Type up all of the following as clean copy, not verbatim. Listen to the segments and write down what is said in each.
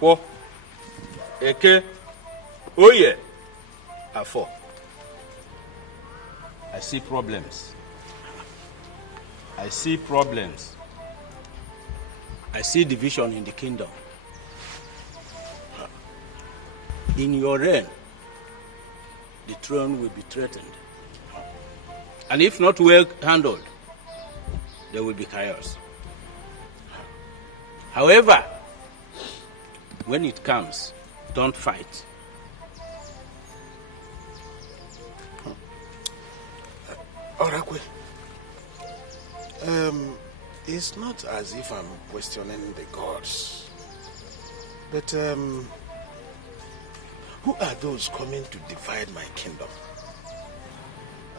Nkwo, Eke, Oye, Afo. I see problems. I see problems. I see division in the kingdom. In your reign, the throne will be threatened. And if not well handled, there will be chaos. However, when it comes, don't fight. Orakwe, it's not as if I'm questioning the gods, but who are those coming to divide my kingdom?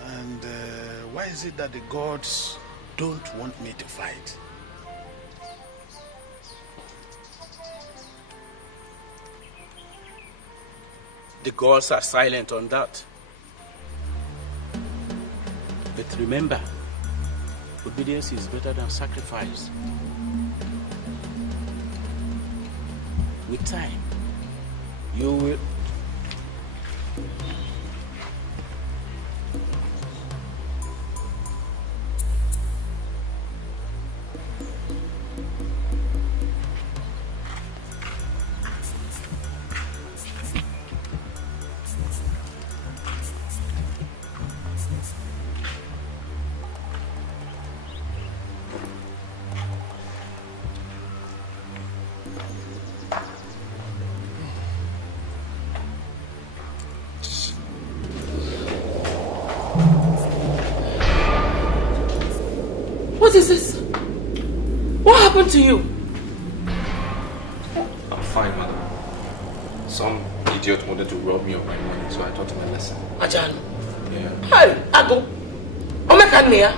And why is it that the gods don't want me to fight? The gods are silent on that. But remember, obedience is better than sacrifice. With time, you will... What is this? What happened to you? I'm fine, madam. Some idiot wanted to rob me of my money, so I taught him a lesson. Ajan. Yeah. Hey, Ado. Omekania.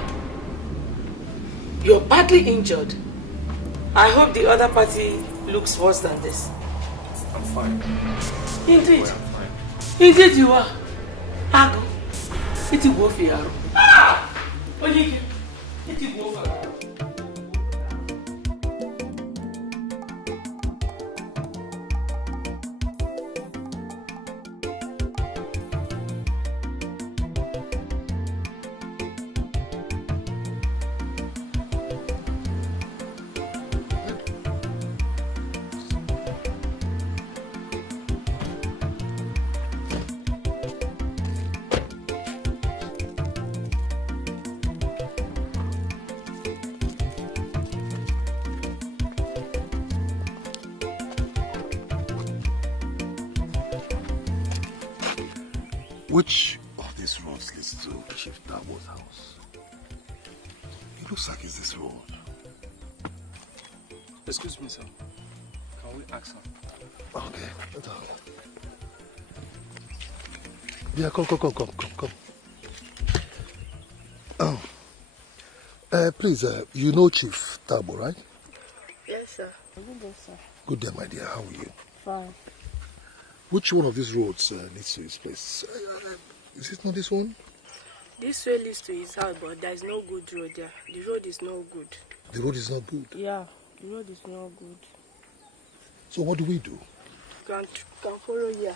You're badly injured. I hope the other party looks worse than this. I'm fine. Indeed. Well, I'm fine. Indeed you are. Ado. It's a wolf here. Ah! What do you get? It's a wolf. Which of these roads leads to Chief Darbo's house? It looks like it's this road. Excuse me, sir. Can we ask her? Okay. Yeah, come. Please, you know Chief Darbo, right? Yes, sir. Good day, sir. Good day, my dear. How are you? Fine. Which one of these roads leads to his place? Is it not this one? This way leads to his house, but there is no good road there. The road is no good. The road is not good? Yeah, the road is no good. So what do we do? You can follow here,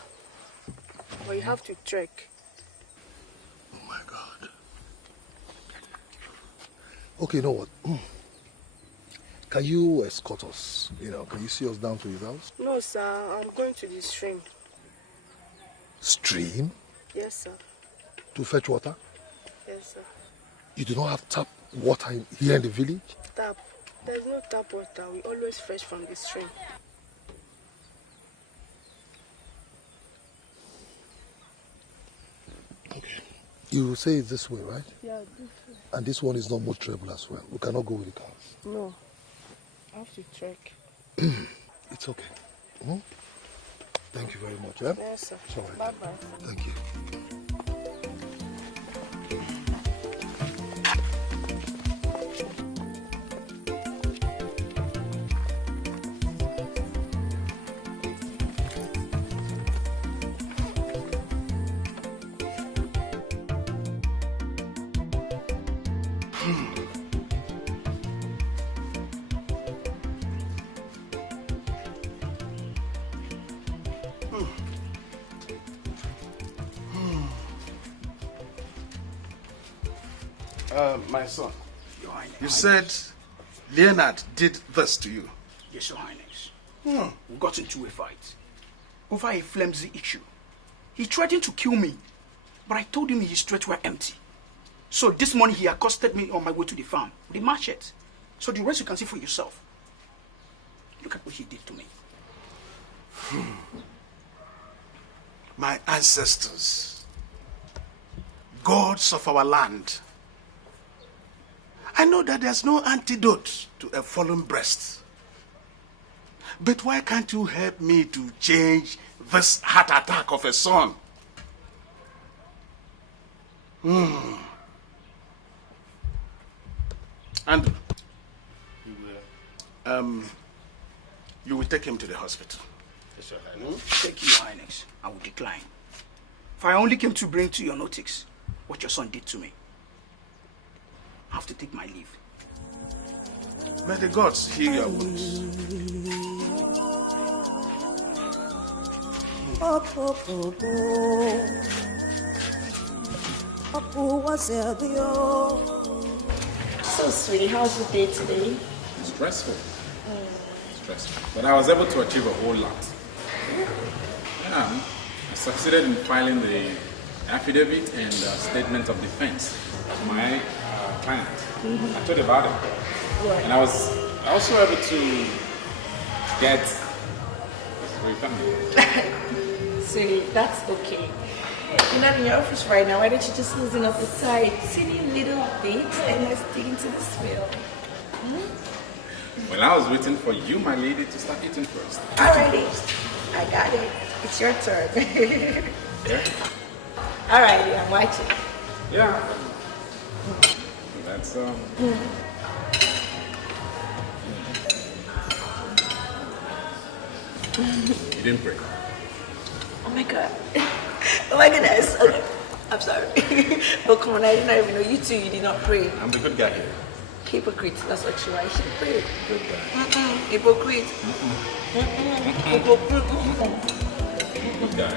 but you have to trek. Oh my God. Okay, you know what? Can you escort us? Can you see us down to his house? No, sir. I'm going to the stream. Stream? Yes, sir. To fetch water? Yes, sir. You do not have tap water here in the village? Tap. There's no tap water. We always fetch from the stream. Okay. You say it's this way, right? Yeah, this way. And this one is not motorable as well. We cannot go with the cars. No. I have to trek. It's okay. Thank you very much. Eh? Yes, sir. Sorry. Bye-bye. Thank you. My son, Your Highness. you said Leonard did this to you. Yes, Your Highness. We got into a fight over a flimsy issue. He threatened to kill me, but I told him his threats were empty. So this morning he accosted me on my way to the farm with a machete. So the rest you can see for yourself. Look at what he did to me. My ancestors, gods of our land. I know that there's no antidote to a fallen breast. But why can't you help me to change this heart attack of a son? And you will take him to the hospital. Yes, Your Highness. Thank you, Your Highness. I will decline. For I only came to bring to your notice what your son did to me. I have to take my leave. May the gods heal your wounds. So sweetie, how's your day today? Stressful. Stressful. But I was able to achieve a whole lot. Yeah, I succeeded in filing the affidavit and statement of defense of my client. I told about it. And I was also able to get... Where you coming? Sweetie, that's okay. You're not in your office right now. Why don't you just listen off the side, silly little bit, and let's dig into this meal? Well, I was waiting for you, my lady, to start eating first. Alrighty, I got it. It's your turn. Yeah? Alrighty, I'm watching. Yeah. That's, You didn't pray. Oh my god. Oh my goodness. Okay. I'm sorry. Oh, come on, I did not even know you two, you did not pray. I'm the good guy here. Hypocrite, that's what you are. You should pray. Good guy. Hypocrite. Hypocrite. Good guy.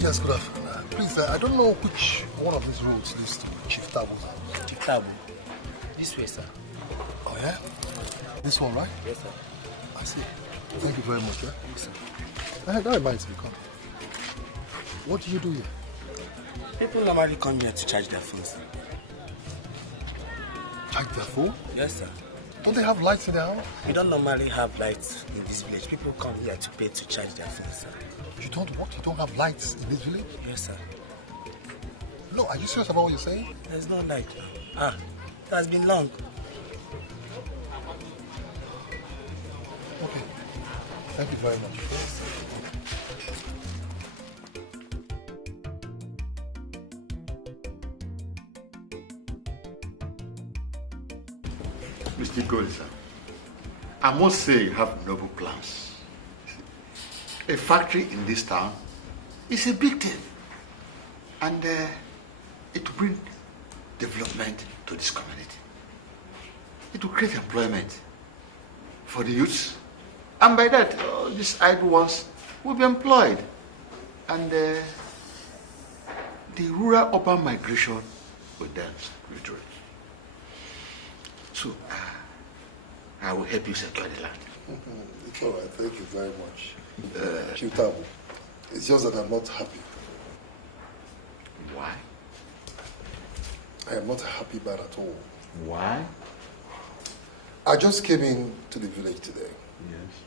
Yes, good afternoon. Please, I don't know which one of these roads leads to Chief Tabo's house. Chief Tabo. This way, sir. Oh, yeah? This one, right? Yes, sir. I see. Thank you very much, yeah? Yes, sir. That reminds me, come. What do you do here? People normally come here to charge their phones. Charge their phone? Yes, sir. Don't they have lights in their house? We don't normally have lights in this village. People come here to pay to charge their phones, sir. You don't what? You don't have lights in this village? Yes, sir. No, are you serious about what you're saying? There's no light. It has been long. Okay. Thank you very much. Mr. Golza, I must say you have noble plans. A factory in this town is a big thing, and it will bring development to this community. It will create employment for the youths, and by that, these idle ones will be employed, and the rural-urban migration will then reduce. So, I will help you secure the land. It's all right. Thank you very much. Chief Tabo, it's just that I'm not happy. Why? I am not happy about it at all. Why? I just came in to the village today. Yes.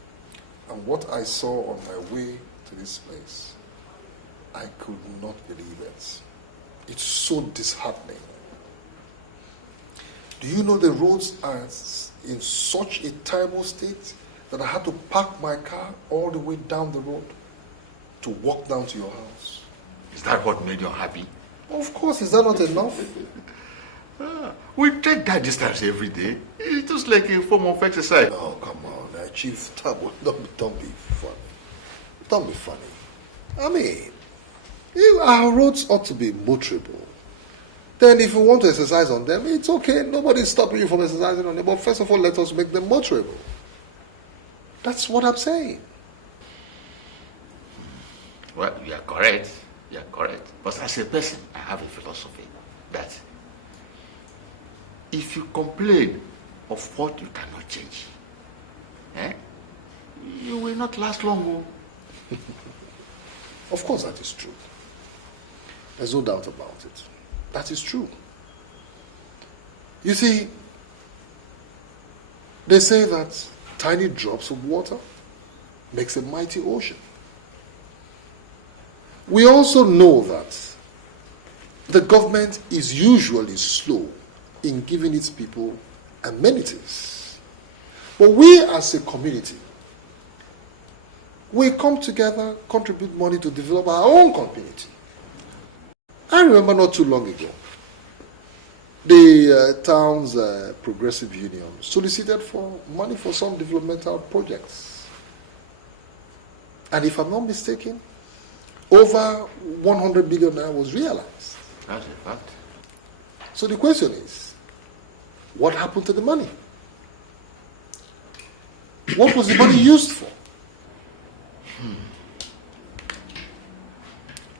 And what I saw on my way to this place, I could not believe it. It's so disheartening. Do you know the roads are in such a terrible state that I had to park my car all the way down the road to walk down to your house? Is that what made you unhappy? Of course, is that not enough? We take that distance every day. It's just like a form of exercise. Oh, come on, Chief Tabo, don't be funny. Don't be funny. I mean, our roads ought to be motorable. Then if you want to exercise on them, it's okay. Nobody's stopping you from exercising on them. But first of all, let us make them motorable. That's what I'm saying. Well, you are correct. You are correct. But as a person, I have a philosophy that if you complain of what you cannot change, you will not last long. Of course, that is true. There's no doubt about it. That is true. You see, they say that tiny drops of water makes a mighty ocean. We also know that the government is usually slow in giving its people amenities. But we as a community, we come together, contribute money to develop our own community. I remember not too long ago, the town's progressive union solicited for money for some developmental projects. And if I'm not mistaken, over 100 million naira was realized. That's a fact. So the question is, what happened to the money? What was the money used for?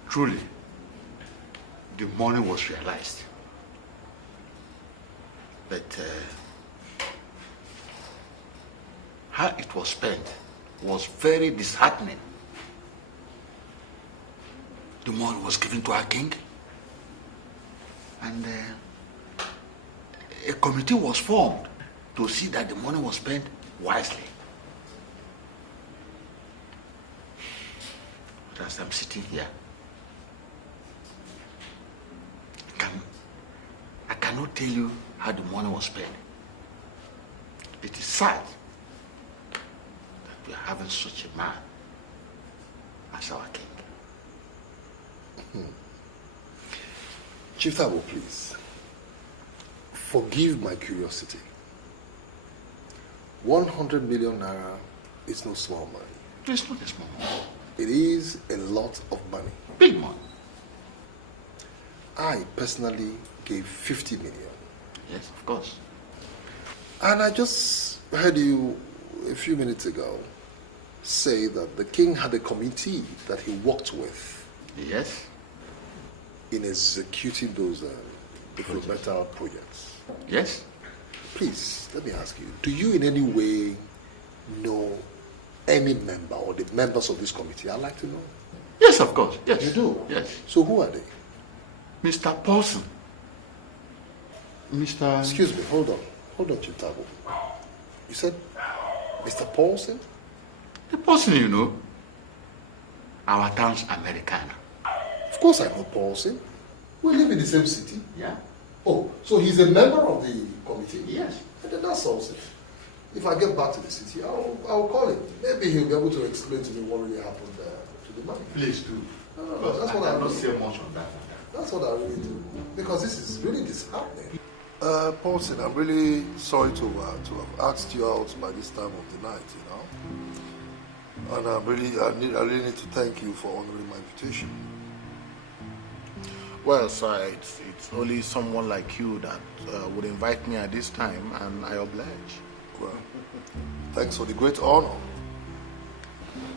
Truly, the money was realized. But how it was spent was very disheartening. The money was given to our king, and a committee was formed to see that the money was spent wisely. But as I'm sitting here, I cannot tell you how the money was spent. It is sad that we are having such a man as our king. Chief Thabo, please, forgive my curiosity. 100 million naira is no small money. It's not a small money. It is a lot of money. Big money. I personally gave 50 million. Yes, of course. And I just heard you a few minutes ago say that the king had a committee that he worked with. Yes. In executing those developmental projects. Yes. Please, let me ask you, do you in any way know any member or the members of this committee? I'd like to know. Yes, of course. Yes. You do? Yes. So who are they? Mr. Paulson. Mr. Excuse me, hold on, Chief Thabo. You said Mr. Paulson? The Paulson, you know. Our town's Americana. Of course I know Paulson. We live in the same city. Yeah. Oh, so he's a member of the committee? Yes. And then that solves it. If I get back to the city, I'll call him. Maybe he'll be able to explain to me what really happened to the money. Please do. No, that's what I cannot really say much on that. That's what I really do. Because this is really disheartening. Paulson, I'm really sorry to have asked you out by this time of the night, you know. And I really need to thank you for honoring my invitation. Well, sir, it's only someone like you that would invite me at this time, and I oblige. Well, thanks for the great honor.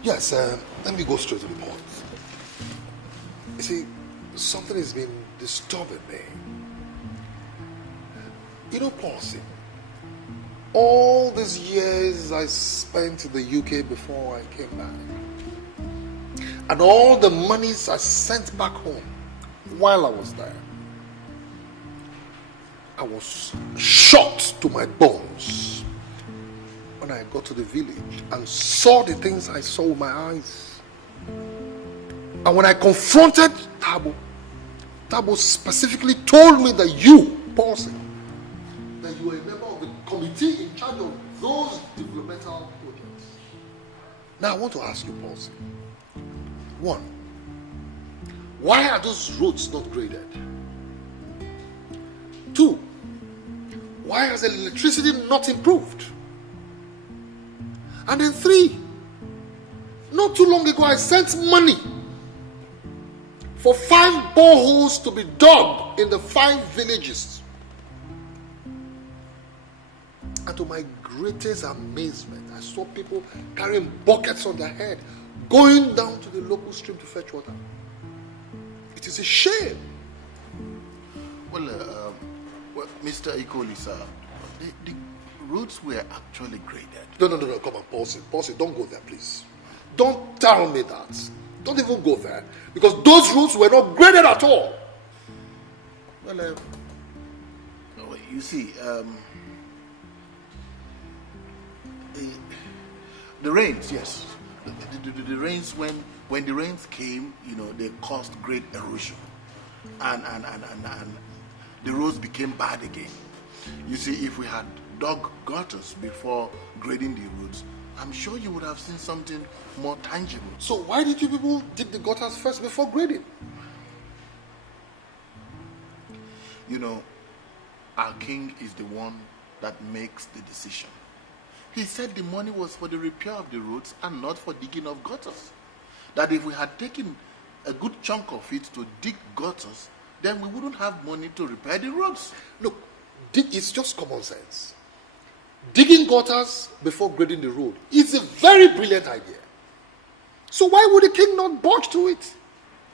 Yes, let me go straight to the point. You see, something has been disturbing me. You know, Paulson, all these years I spent in the UK before I came back, and all the monies I sent back home while I was there, I was shocked to my bones when I got to the village and saw the things I saw with my eyes. And when I confronted Thabo specifically told me that you, Paulson, that you were a member of the committee in charge of those developmental projects. Now I want to ask you, Paulson. One, why are those roads not graded? Two, why has electricity not improved? And then three, not too long ago I sent money for 5 boreholes to be dug in the 5 villages. And to my greatest amazement, I saw people carrying buckets on their head, going down to the local stream to fetch water. It is a shame. Well, Mr. Ikoli, sir, the roads were actually graded. No, come on, pause it. Don't go there, please. Don't tell me that. Don't even go there. Because those roads were not graded at all. Well, you see, the rains, yes. The rains, when the rains came, they caused great erosion. And the roads became bad again. You see, if we had dug gutters before grading the roads, I'm sure you would have seen something more tangible. So why did you people dig the gutters first before grading? Our king is the one that makes the decision. He said the money was for the repair of the roads and not for digging of gutters. That if we had taken a good chunk of it to dig gutters, then we wouldn't have money to repair the roads. Look, it's just common sense. Digging gutters before grading the road is a very brilliant idea. So why would the king not budge to it?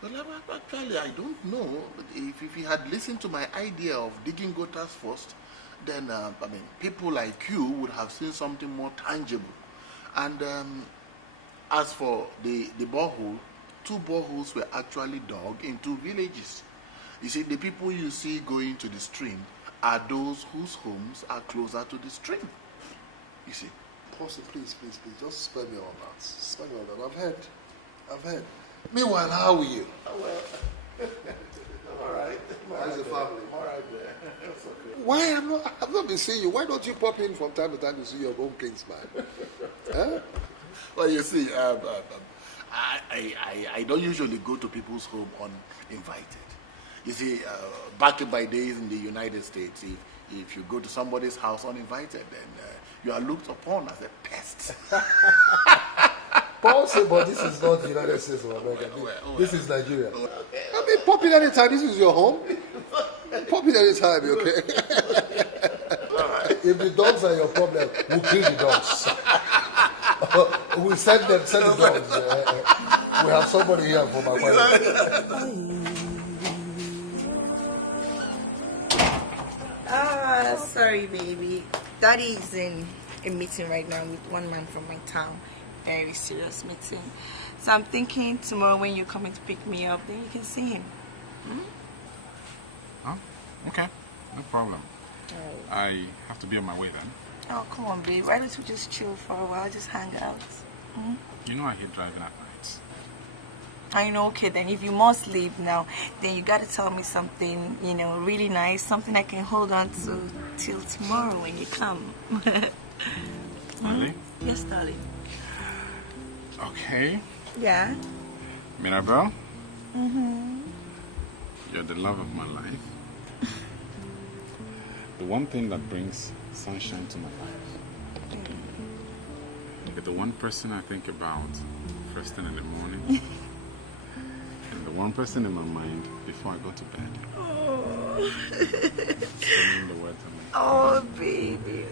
Well, actually, I don't know. If he had listened to my idea of digging gutters first, then, people like you would have seen something more tangible. And as for the borehole, 2 boreholes were actually dug in 2 villages. You see, the people you see going to the stream are those whose homes are closer to the stream. You see. Pastor, please, just spare me all that. Spare me all that. I've heard. Meanwhile, how are you? Well, I'm all right. How's the family? I'm all right there. That's okay. Why I've not been seeing you? Why don't you pop in from time to time to see your own kinsman? Huh? Well, you see, I don't usually go to people's home uninvited. You see, back in my days in the United States, if you go to somebody's house uninvited, then you are looked upon as a pest. Paul said, but this is not the United States of America. This is Nigeria. I mean, pop in anytime. This is your home. Pop in anytime, okay? If the dogs are your problem, we'll kill the dogs. We'll send the dogs. We have somebody here for my family. Sorry, baby. Daddy is in a meeting right now with one man from my town. Very serious meeting. So I'm thinking tomorrow when you're coming to pick me up, then you can see him. Oh, okay. No problem. I have to be on my way then. Oh, come on, babe. Why don't we just chill for a while? Just hang out. You know I hate driving at night. I know, okay, then if you must leave now, then you gotta tell me something, really nice, something I can hold on to till tomorrow when you come. Really? Yes, darling. Okay. Yeah? Mirabelle? You're the love of my life. The one thing that brings sunshine to my life. You're the one person I think about first thing in the morning. And the one person in my mind before I go to bed. Oh, Saying the word to me. Oh, baby.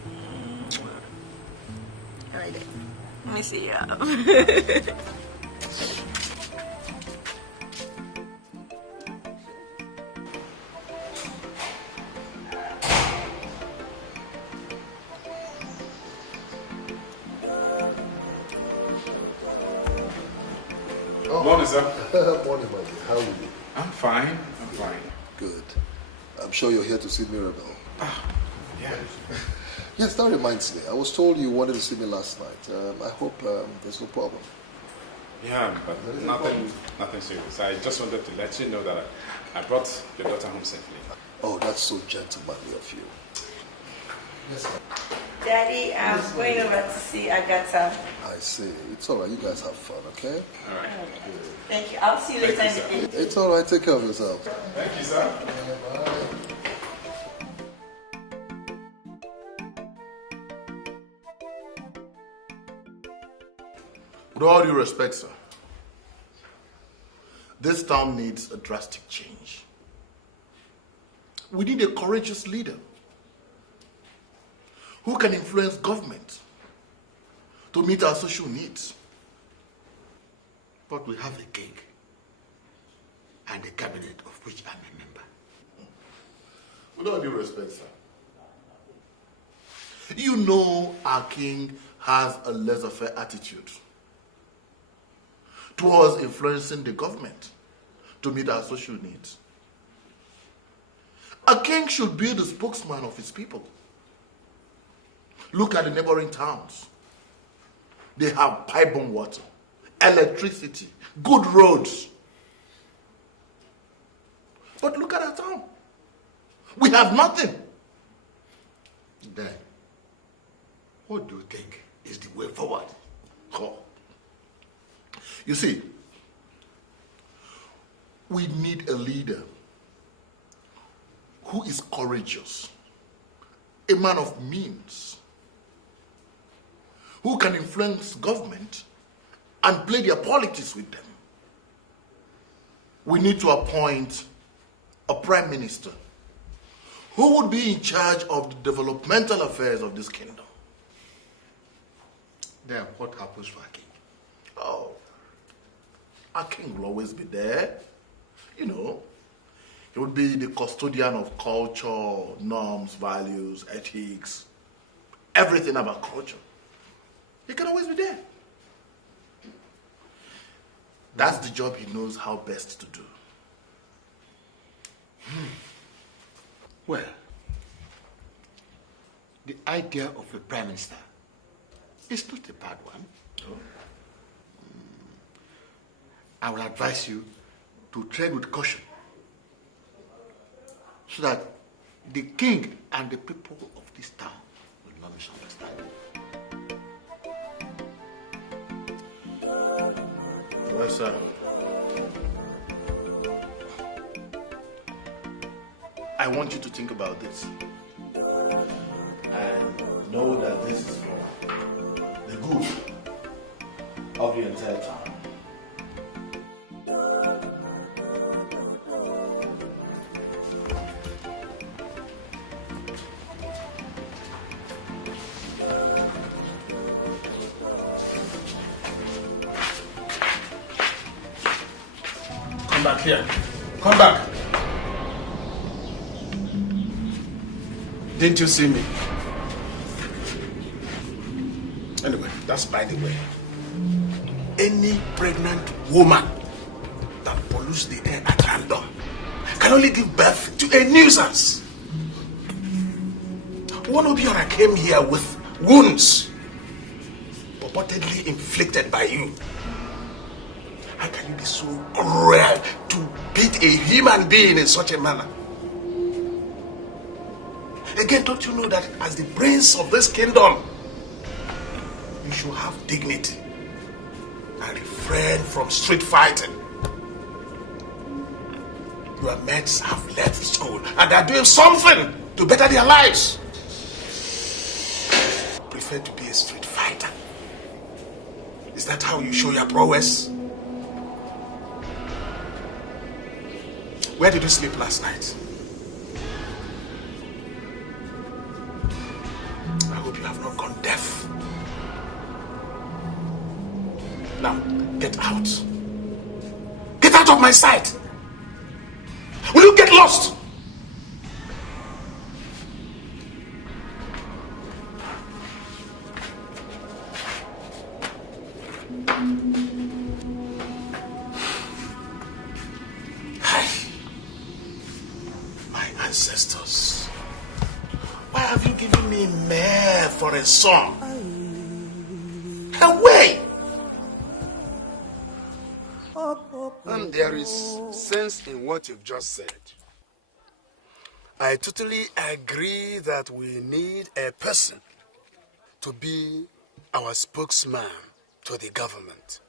All right, then. Let me see you. Morning, sir. Morning, my dear. How are you? I'm fine. Good. I'm sure you're here to see Mirabelle. Yeah. Yes, that reminds me. I was told you wanted to see me last night. I hope there's no problem. Yeah, but nothing serious. I just wanted to let you know that I brought your daughter home safely. Oh, that's so gentlemanly of you. Yes, sir. Daddy, I'm going over to see Agatha. I see. It's all right. You guys have fun, okay? All right. Thank you. I'll see you later in the day. It's all right. Take care of yourself. Thank you, sir. Bye. With all due respect, sir, This town needs a drastic change. We need a courageous leader who can influence government to meet our social needs. But we have a king and a cabinet of which I'm a member. With all due respect, sir, you know our king has a laissez-faire attitude towards influencing the government to meet our social needs. A king should be the spokesman of his people. Look at the neighboring towns. They have pipe-borne water, electricity, good roads. But look at our town. We have nothing. Then, what do you think is the way forward? Oh. You see, we need a leader who is courageous, a man of means, who can influence government and play their politics with them. We need to appoint a prime minister who would be in charge of the developmental affairs of this kingdom. Then what happens for a king? Oh, our king will always be there. You know, he would be the custodian of culture, norms, values, ethics, everything about culture. He can always be there. That's the job he knows how best to do. Well, the idea of a prime minister is not a bad one. I will advise you to tread with caution so that the king and the people of this town will not misunderstand you. Well, sir, I want you to think about this and know that this is for the good of the entire town. Come back here. Come back. Didn't you see me? Anyway, that's by the way. Any pregnant woman that pollutes the air at random can only give birth to a nuisance. One Ovire came here with wounds purportedly inflicted by you. How can you be so cruel to beat a human being in such a manner? Again, don't you know that as the prince of this kingdom, you should have dignity and refrain from street fighting? Your mates have left school and are doing something to better their lives. Prefer to be a street fighter. Is that how you show your prowess? Where did you sleep last night? I hope you have not gone deaf. Now, get out. Get out of my sight. Will you get lost? Hi. My ancestors. Why have you given me mare for a son? Away! And there is sense in what you've just said. I totally agree that we need a person to be our spokesman to the government.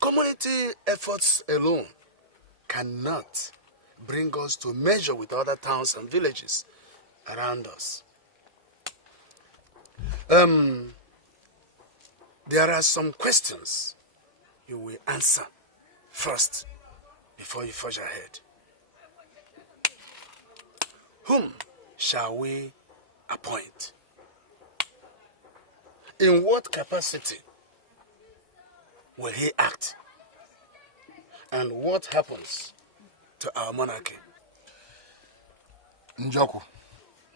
Community efforts alone cannot bring us to measure with other towns and villages around us. There are some questions you will answer first, before you forge ahead. Whom shall we appoint? In what capacity will he act? And what happens to our monarchy? Njoku.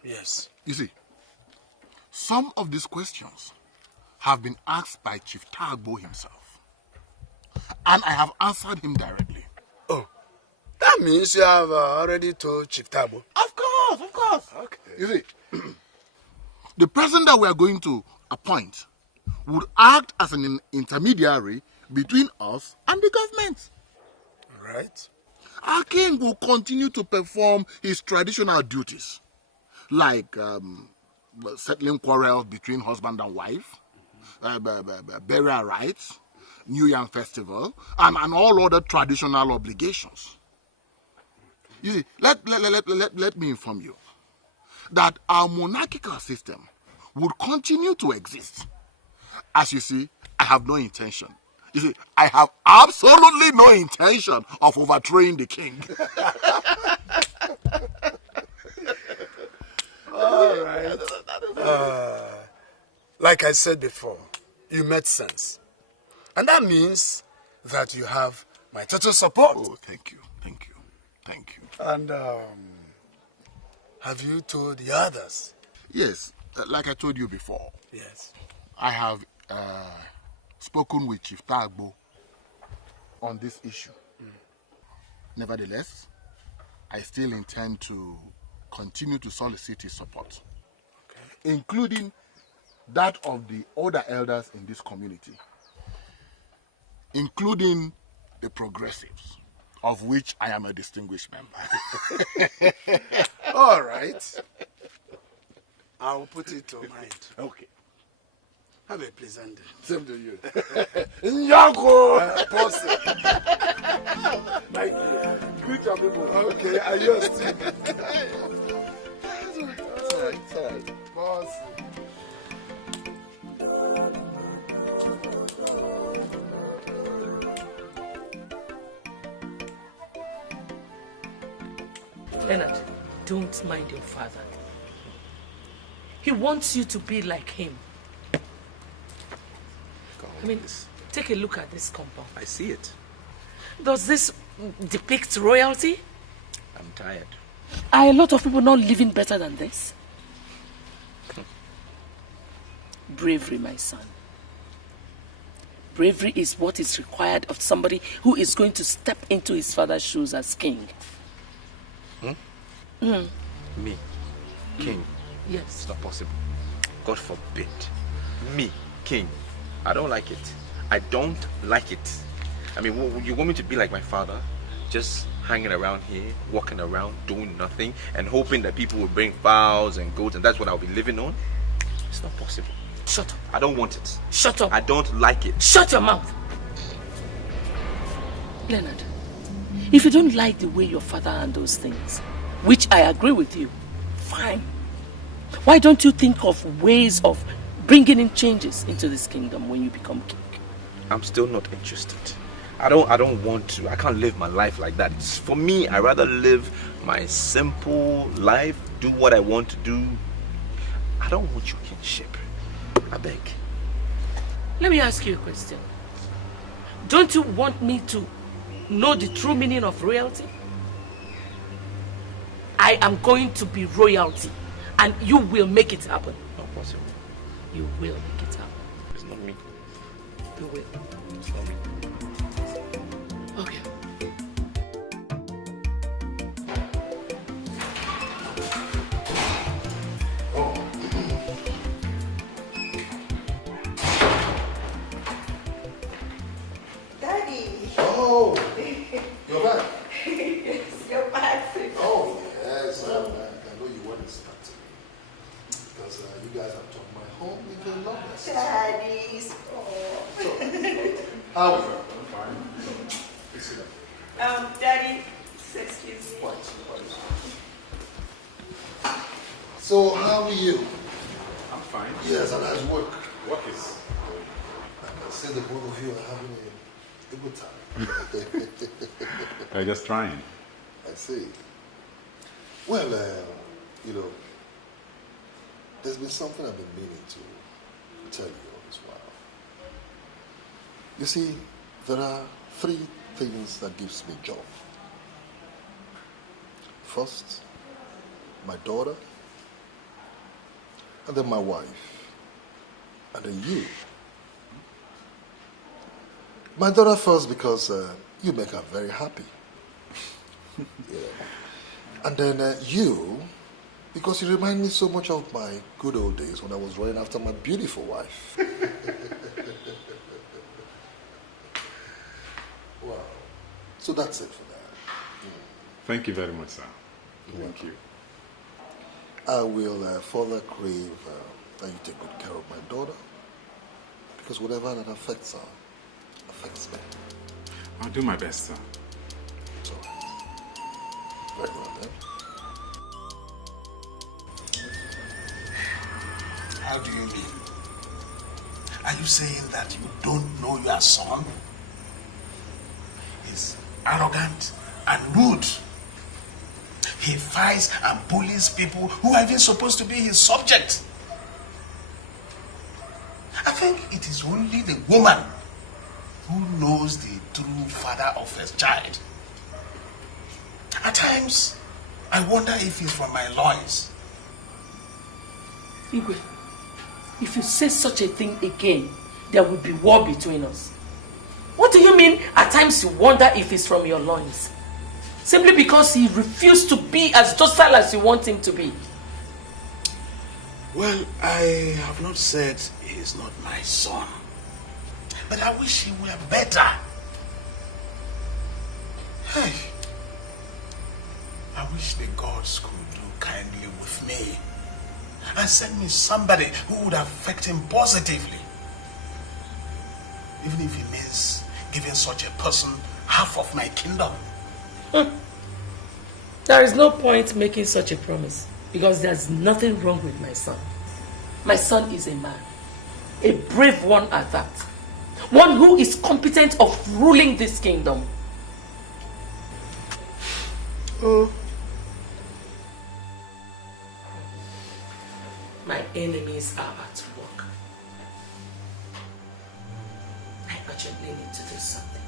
Yes. You see, some of these questions have been asked by Chief Tagbo himself. And I have answered him directly. Oh, that means you have already told Chief Tagbo? Of course. Okay. You see, the person that we are going to appoint would act as an intermediary between us and the government. Right. Our king will continue to perform his traditional duties, like settling quarrels between husband and wife, burial rites, New Yam festival, and all other traditional obligations. You see, let me inform you that our monarchical system would continue to exist. As you see, I have no intention. You see, I have absolutely no intention of overthrowing the king. All right. Like I said before, you made sense. And that means that you have my total support. Oh, thank you. And have you told the others? Yes, like I told you before. Yes. I have spoken with Chief Tagbo on this issue. Nevertheless, I still intend to continue to solicit his support, including that of the other elders in this community, including the progressives, of which I am a distinguished member. All right. I'll put it to mind. Okay. Have a pleasant day. Same to you. Nyako! Boss. Thank you. Greet your people. Okay, I used to. It's all right. Boss. Leonard, don't mind your father. He wants you to be like him. I mean, take a look at this compound. I see it. Does this depict royalty? I'm tired. Are a lot of people not living better than this? Bravery, my son. Bravery is what is required of somebody who is going to step into his father's shoes as king. Me? King? Yes. It's not possible. God forbid. Me? King? I don't like it. I don't like it. I mean, you want me to be like my father? Just hanging around here, walking around, doing nothing, and hoping that people will bring fowls and goats, and that's what I'll be living on? It's not possible. Shut up. I don't want it. Shut up. I don't like it. Shut your mouth. Leonard, if you don't like the way your father handles things, which I agree with you, fine. Why don't you think of ways of bringing in changes into this kingdom when you become king? I'm still not interested. I don't want to. I can't live my life like that. For me, I rather live my simple life, do what I want to do. I don't want your kingship. I beg. Let me ask you a question. Don't you want me to know the true meaning of royalty? I am going to be royalty, and you will make it happen. Not possible. You will make it happen. It's not me. You will. It's not me. Okay. Daddy. Oh, you're back. Yes, you're back. Oh, yes, I'm back. I know you weren't expecting me. Because you guys have turned my home into a love nest. Daddy's. Oh. How are you? I'm fine. Please sit down. Daddy, excuse me. What? So, how are you? I'm fine. Yes, and how's work? Work is... I see the both of you are having a good time. I'm just trying. I see. Well, you know, there's been something I've been meaning to tell you all this while. You see, there are 3 things that gives me joy. First, my daughter, and then my wife, and then you. My daughter first because you make her very happy. Yeah. And then you, because you remind me so much of my good old days when I was running after my beautiful wife. Wow. So that's it for that. Thank you very much, sir. Thank you. I will further crave that you take good care of my daughter, because whatever that affects her, affects me. I'll do my best, sir. So, very well then. How do you mean? Are you saying that you don't know your son? He's arrogant and rude. He fights and bullies people who are even supposed to be his subject. I think it is only the woman who knows the true father of her child. At times, I wonder if he's from my loins. Igwe, if you say such a thing again, there will be war between us. What do you mean at times you wonder if he's from your loins? Simply because he refused to be as docile as you want him to be. Well, I have not said he's not my son. But I wish he were better. Hey, I wish the gods could do kindly with me and send me somebody who would affect him positively. Even if it means giving such a person half of my kingdom. There is no point making such a promise because there's nothing wrong with my son. My son is a man, a brave one at that. One who is competent of ruling this kingdom. Oh. My enemies are at work. I urgently need to do something.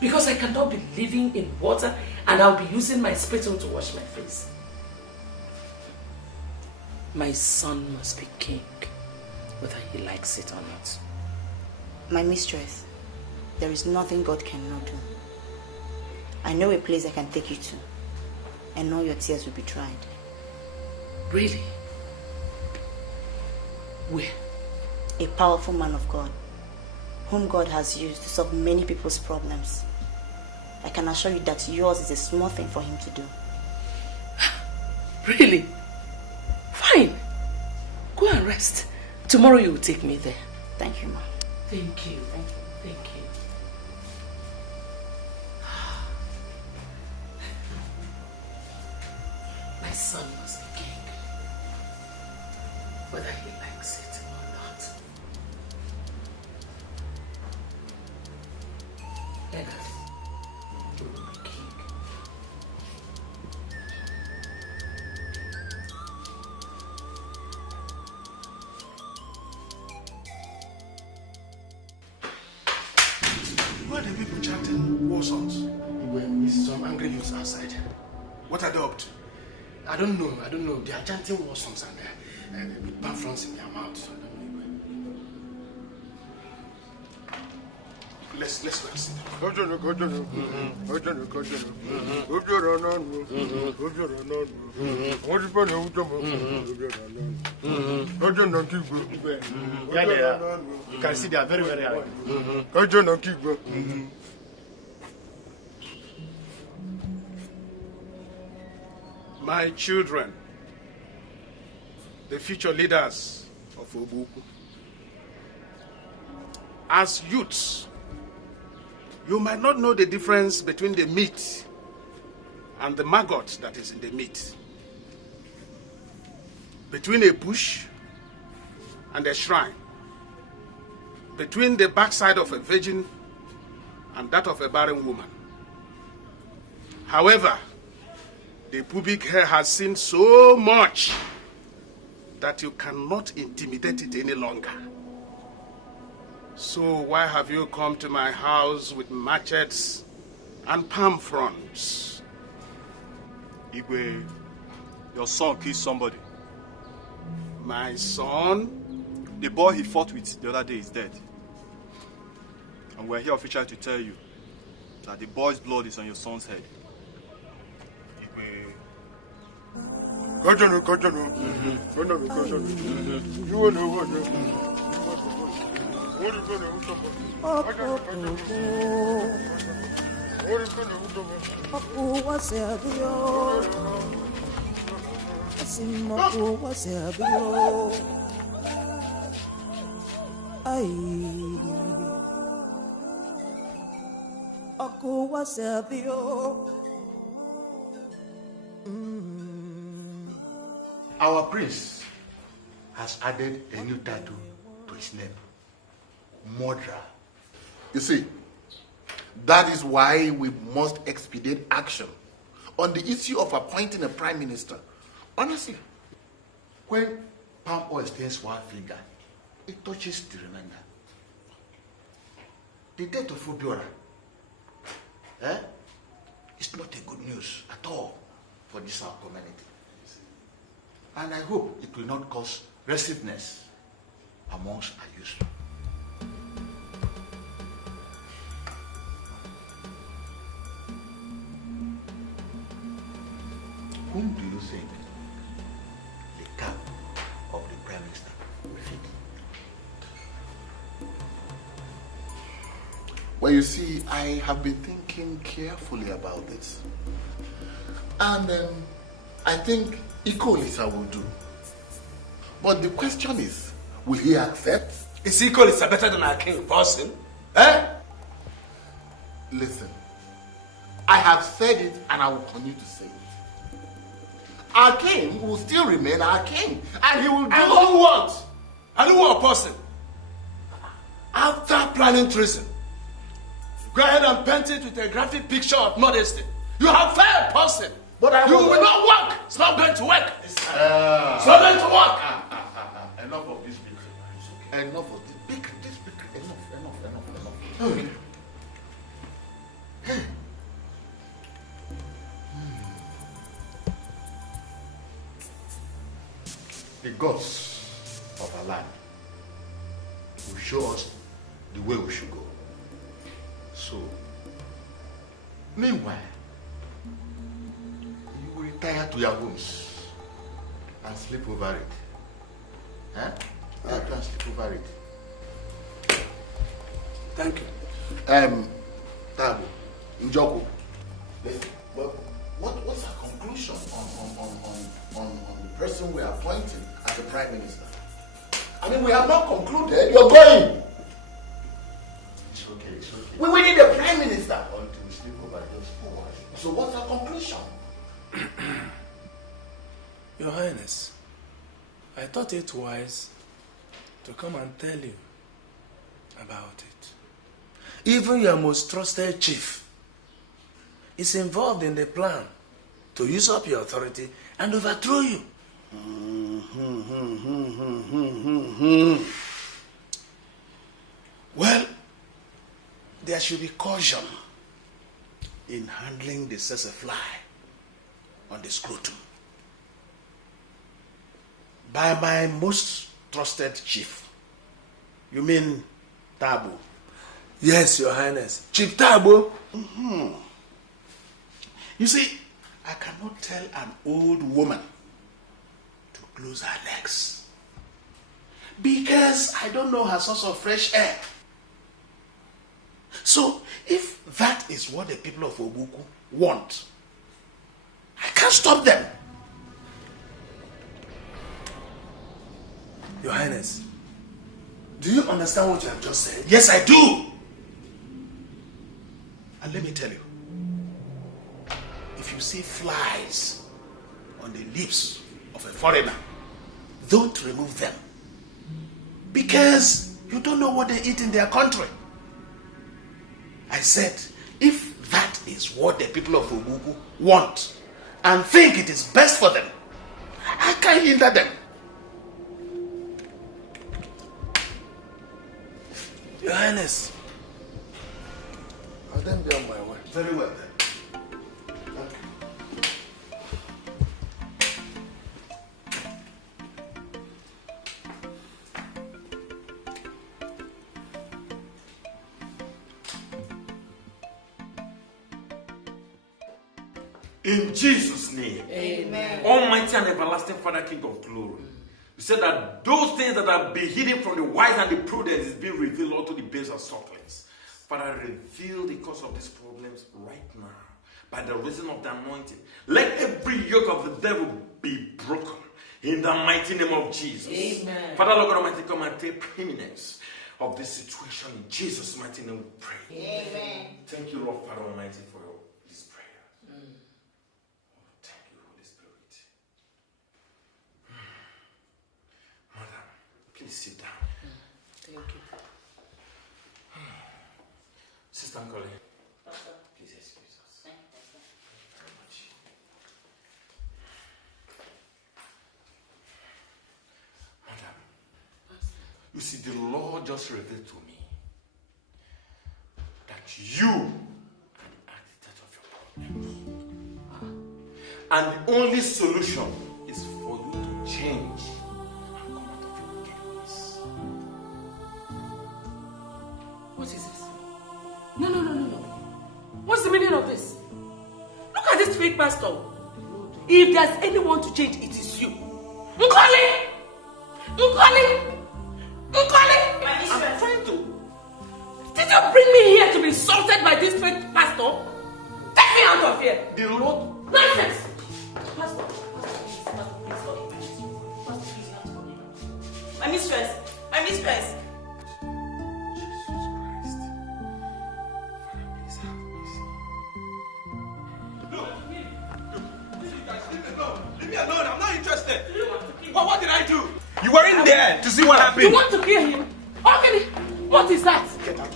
Because I cannot be living in water and I'll be using my spittle to wash my face. My son must be king, whether he likes it or not. My mistress, there is nothing God cannot do. I know a place I can take you to, and all your tears will be dried. Really? Where? A powerful man of God, whom God has used to solve many people's problems. I can assure you that yours is a small thing for him to do. Really? Fine. Go and rest. Tomorrow you will take me there. Thank you, Ma. Thank you. Thank you. Thank you. My son must be king, whether he likes it or not. Leonard, you will be king. Why are the people chanting war songs? We see some angry youths outside. What are they up to? I don't know. They are chanting war songs and with palm fronds in their mouths. Let's go and sit Yeah, they are. You can see they are very, very angry. My children, the future leaders of Obuku. As youths, you might not know the difference between the meat and the maggot that is in the meat. Between a bush and a shrine. Between the backside of a virgin and that of a barren woman. However, the pubic hair has seen so much that you cannot intimidate it any longer. So why have you come to my house with machetes and palm fronds? Igwe, your son killed somebody. My son? The boy he fought with the other day is dead. And we're here officially to tell you that the boy's blood is on your son's head. Igwe. Our prince has added a new tattoo to his name. Murderer. You see, that is why we must expedite action on the issue of appointing a prime minister. Honestly, when palm oil stains one finger, it touches the remainder. The death of Ovire, it's not a good news at all for this our community. And I hope it will not cause restiveness amongst our youth. Whom do you think the cap of the Prime Minister will fit? Well, you see, I have been thinking carefully about this. And I think Ikolisa will do. But the question is, will he accept? Is Ikolisa better than our king person? Listen, I have said it and I will continue to say it. Our king will still remain our king. And he will do... And who what? And who a person? After planning treason, go ahead and paint it with a graphic picture of modesty. You have failed, person. But you will not work. It's not going to work. It's not going to work. Enough of this big. Okay. Enough of this big. Enough. Okay. Hey. The gods of our land will show us the way we should go. So, meanwhile, you will retire to your homes and sleep over it. And sleep over it. Thank you. Tabo, Njoku. What's our conclusion on the person we are appointing as the prime minister? I mean, we have not concluded. You're going. It's okay. We will need a prime minister. Until we sleep over just 4 hours. So what's our conclusion? Your Highness, I thought it wise to come and tell you about it. Even your most trusted chief is involved in the plan to use up your authority and overthrow you. Well, there should be caution in handling the fly on the scrotum by my most trusted chief. You mean Tabo? Yes, Your Highness. Chief Tabo. You see, I cannot tell an old woman to close her legs because I don't know her source of fresh air. So, if that is what the people of Obuku want, I can't stop them. Your Highness, do you understand what you have just said? Yes, I do. And let me tell you, if you see flies on the lips of a foreigner, don't remove them. Because you don't know what they eat in their country. I said, if that is what the people of Ogugu want and think it is best for them, I can't hinder them. Your Highness. I'll then be on my way. Very well then. In Jesus' name. Amen. Almighty and everlasting Father, King of glory. You said that those things that are being hidden from the wise and the prudent is being revealed unto the babes and sucklings. Father, reveal the cause of these problems right now by the reason of the anointing. Let every yoke of the devil be broken in the mighty name of Jesus. Amen. Father, Lord God Almighty, come and take preeminence of this situation. In Jesus' mighty name we pray. Amen. Thank you, Lord Father Almighty, for this prayer. Thank you, Holy Spirit. Madam, please sit down. Thank you. Sister Colleen, please excuse us. Thank you very much. Madam, you see, the Lord just revealed to me that you are the architect of your problems. And the only solution is for you to change and come out of your wickedness. What is this? No. What's the meaning of this? Look at this fake pastor. If there's anyone to change, it is you. Nkoli! I'm trying to. Did you bring me here to be insulted by this fake pastor? Take me out of here. The Lord. Nonsense. Pastor, My mistress. Leave me alone. I'm not interested. What did I do? You were in there to see what happened. You want to kill him? Okay. What is that? Get out.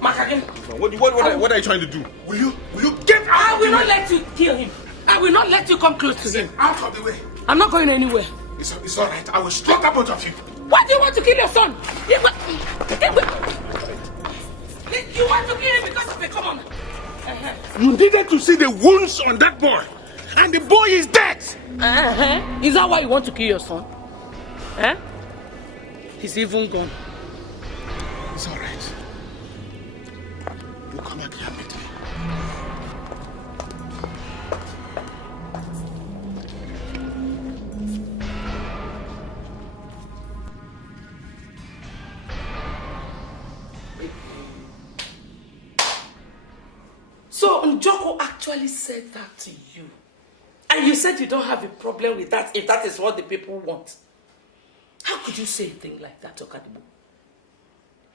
Makagin. What are you trying to do? Will you get out? I will not let you kill him. I will not let you come close to him. Out of the way. I'm not going anywhere. It's all right. I will slaughter both of you. Why do you want to kill your son? You want to kill him because of a common. You needed to see the wounds on that boy. And the boy is dead. Is that why you want to kill your son? He's even gone. It's all right. You come back here with me. So Njoko actually said that to you. And you said you don't have a problem with that if that is what the people want. How could you say a thing like that, Okadibo?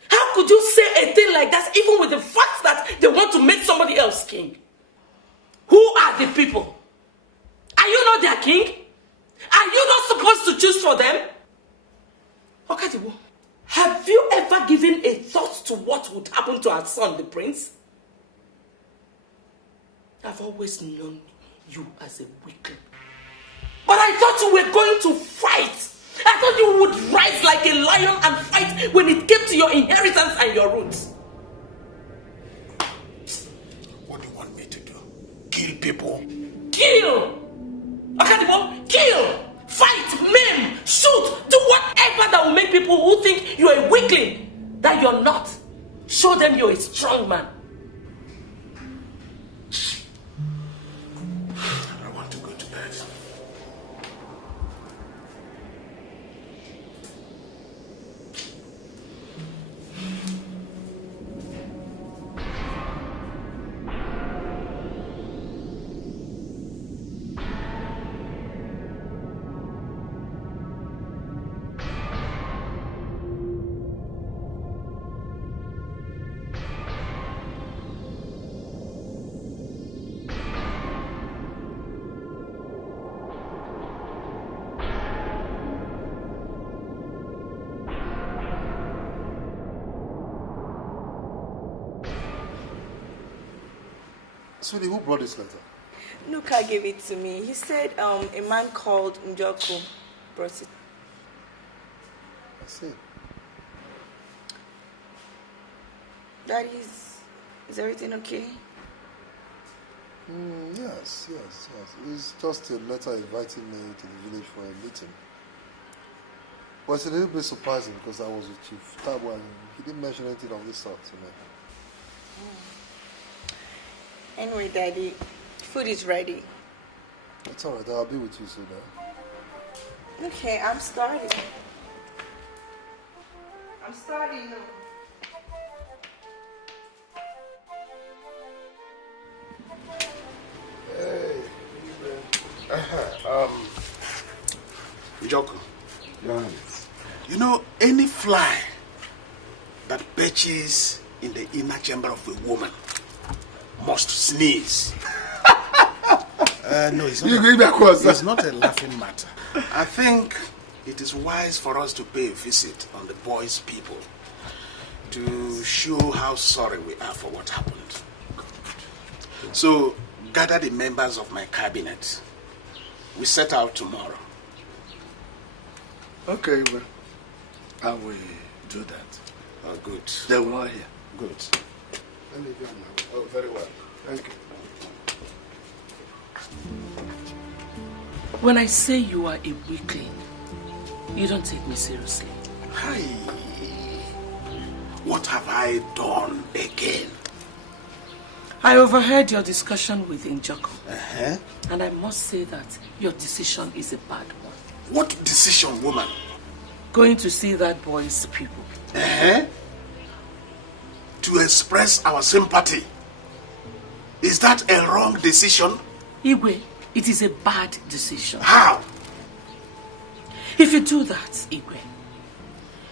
How could you say a thing like that even with the fact that they want to make somebody else king? Who are the people? Are you not their king? Are you not supposed to choose for them? Okadibo, have you ever given a thought to what would happen to our son, the prince? I've always known you as a weakling. But I thought you were going to fight. I thought you would rise like a lion and fight when it came to your inheritance and your roots. What do you want me to do? Kill people? Kill! Akadibo, kill! Fight, maim, shoot, do whatever that will make people who think you're a weakling, that you're not. Show them you're a strong man. I want to go to bed. Sweetie, who brought this letter? Nuka gave it to me. He said a man called Njoko brought it. I see. Daddy, is everything okay? Yes. It's just a letter inviting me to the village for a meeting. But it's a little bit surprising because I was with Chief Tabo and he didn't mention anything of this sort to me. Anyway, Daddy, food is ready. It's alright, I'll be with you soon. Okay, I'm starting. Hey. Njoko. You know, any fly that perches in the inner chamber of a woman must sneeze. No, it's not. It's not a laughing matter. I think it is wise for us to pay a visit on the boys' people to show how sorry we are for what happened. So, gather the members of my cabinet. We set out tomorrow. Okay, well, I will do that. Oh, good. They will not hear. Good. Oh, very well. Thank you. When I say you are a weakling, you don't take me seriously. Hi. What have I done again? I overheard your discussion with Njoko. Uh-huh. And I must say that your decision is a bad one. What decision, woman? Going to see that boy's people. Uh-huh. To express our sympathy. Is that a wrong decision? Igwe, it is a bad decision. How? If you do that, Igwe,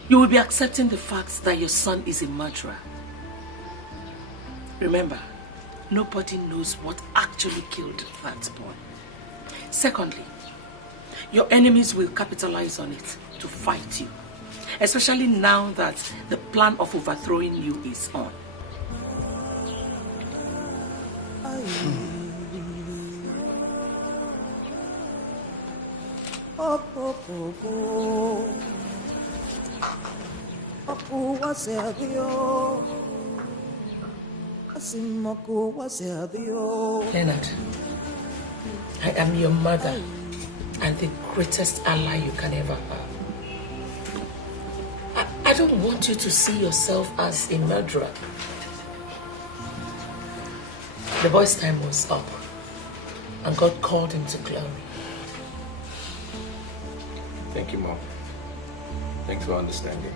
you will be accepting the fact that your son is a murderer. Remember, nobody knows what actually killed that boy. Secondly, your enemies will capitalize on it to fight you, especially now that the plan of overthrowing you is on. Leonard, I am your mother and the greatest ally you can ever have. I don't want you to see yourself as a murderer. The boy's time was up and God called him to glory. Thank you, Mom. Thanks for understanding.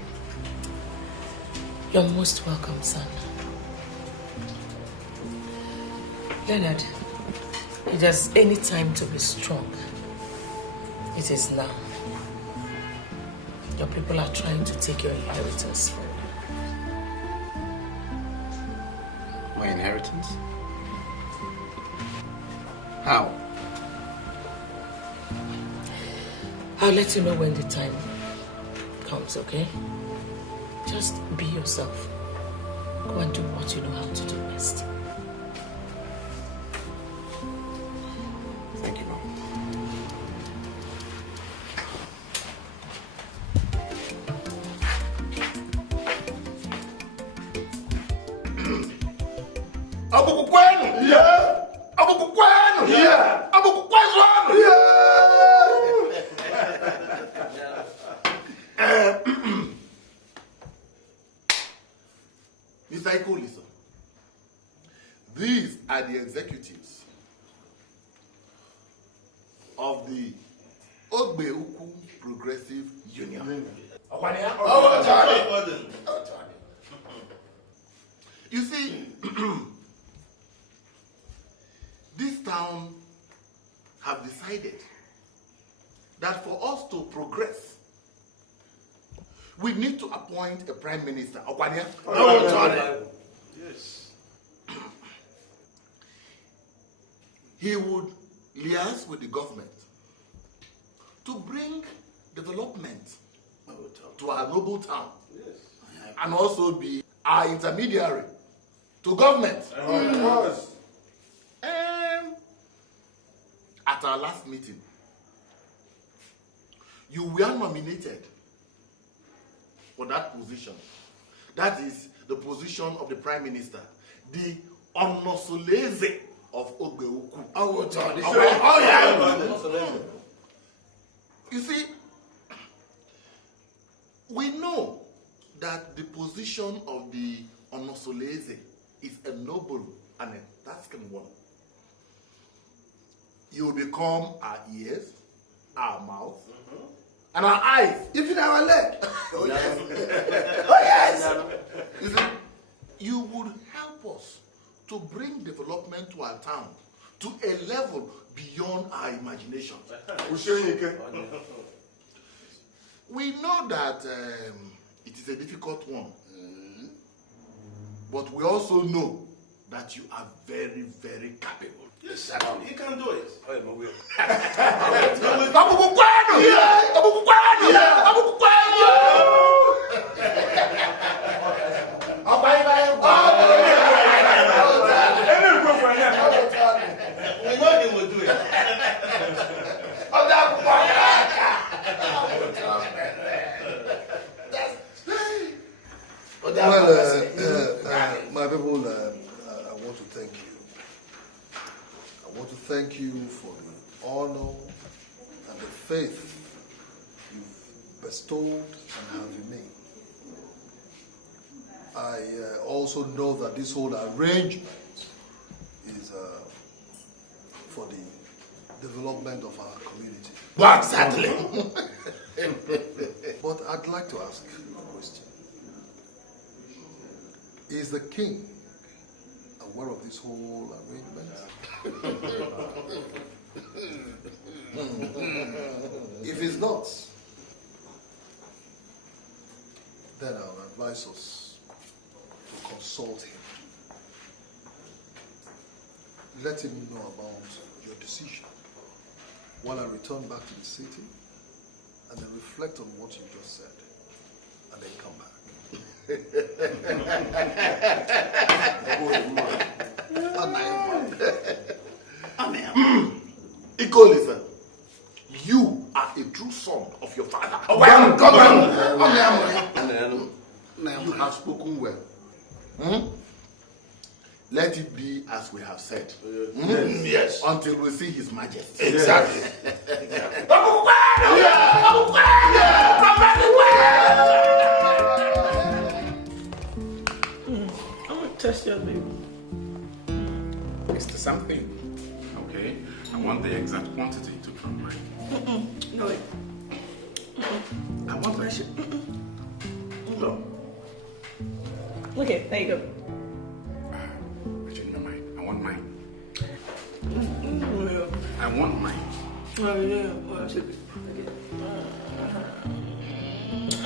You're most welcome, son. Leonard, if there's any time to be strong, it is now. Your people are trying to take your inheritance from you. My inheritance? How? I'll let you know when the time comes, okay? Just be yourself. Go and do what you know how to do best. Thank you, Mom. Abukukwenu! Yeah! Abukukwenu! Yeah! Abukukwenu! Yeah! Mr. Iko, listen. These are the executives of the Ogbeuku Progressive Union. You see, this town have decided that for us to progress, we need to appoint a prime minister. Yes. He would liaise with the government to bring development to our noble town, and also be our intermediary to government. at our last meeting, you were nominated for that position. That is the position of the Prime Minister, the Onosoleze of Ogeuku. You see, we know that the position of the Onosoleze is a noble and a tasking one. You will become our ears, our mouth, and our eyes, even our leg. Oh yes. Oh yes. You see, you would help us to bring development to our town to a level beyond our imagination. We know that it is a difficult one, but we also know that you are very, very capable. Yes, certainly. He can do it. We know he will do it. My people, I want to thank you. I want to thank you for the honor and the faith you've bestowed and have in me. I also know that this whole arrangement is for the development of our community. Well, exactly. But I'd like to ask a question. Is the king aware of this whole arrangement? If he's not, then I'll advise us to consult him. Let him know about your decision while I return back to the city, and then reflect on what you just said, and then come back. Listen, you are a true son of your father. You have spoken well. Let it be as we have said. Yes. Until we see His Majesty. Exactly. I want to test your baby. Mr. Something. Okay. I want the exact quantity to come right. No, wait. I want I should. Go. Okay, there you go. I changed my mind. I want mine. I want mine. Oh, yeah. Well, I should.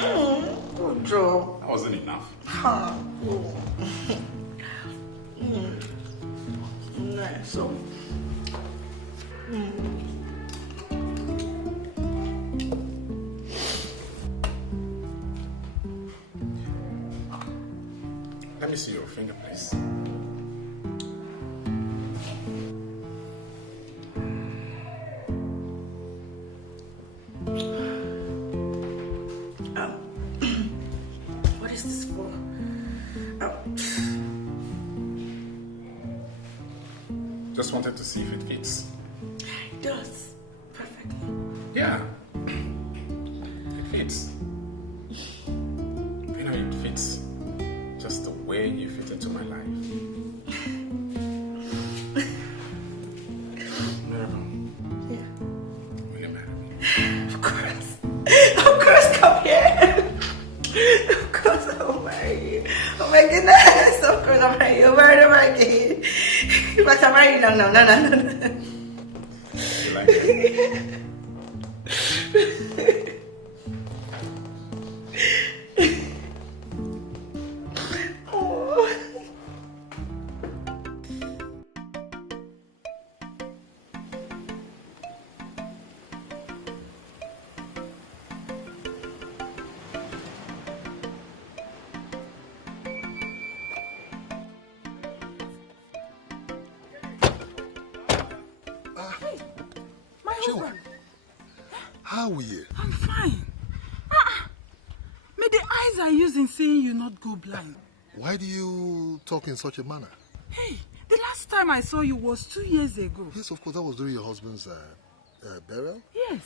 Oh, Joe. That wasn't enough. Nice. So. Let me see your finger, please. What is this for? Just wanted to see if it fits. It does. Perfectly. Yeah. It fits. You know, it fits just the way you fit into my life. Yeah. Will you marry me? Of course. Of course, come here. Of course, I'll marry you. Oh my goodness. Of course, I'll marry you. Over and over again. But I'm marrying you. No. You like it? Chiwa, how are you? I'm fine. May the eyes I use in seeing you not go blind. Why do you talk in such a manner? Hey, the last time I saw you was 2 years ago. Yes, of course, that was during your husband's burial. Yes.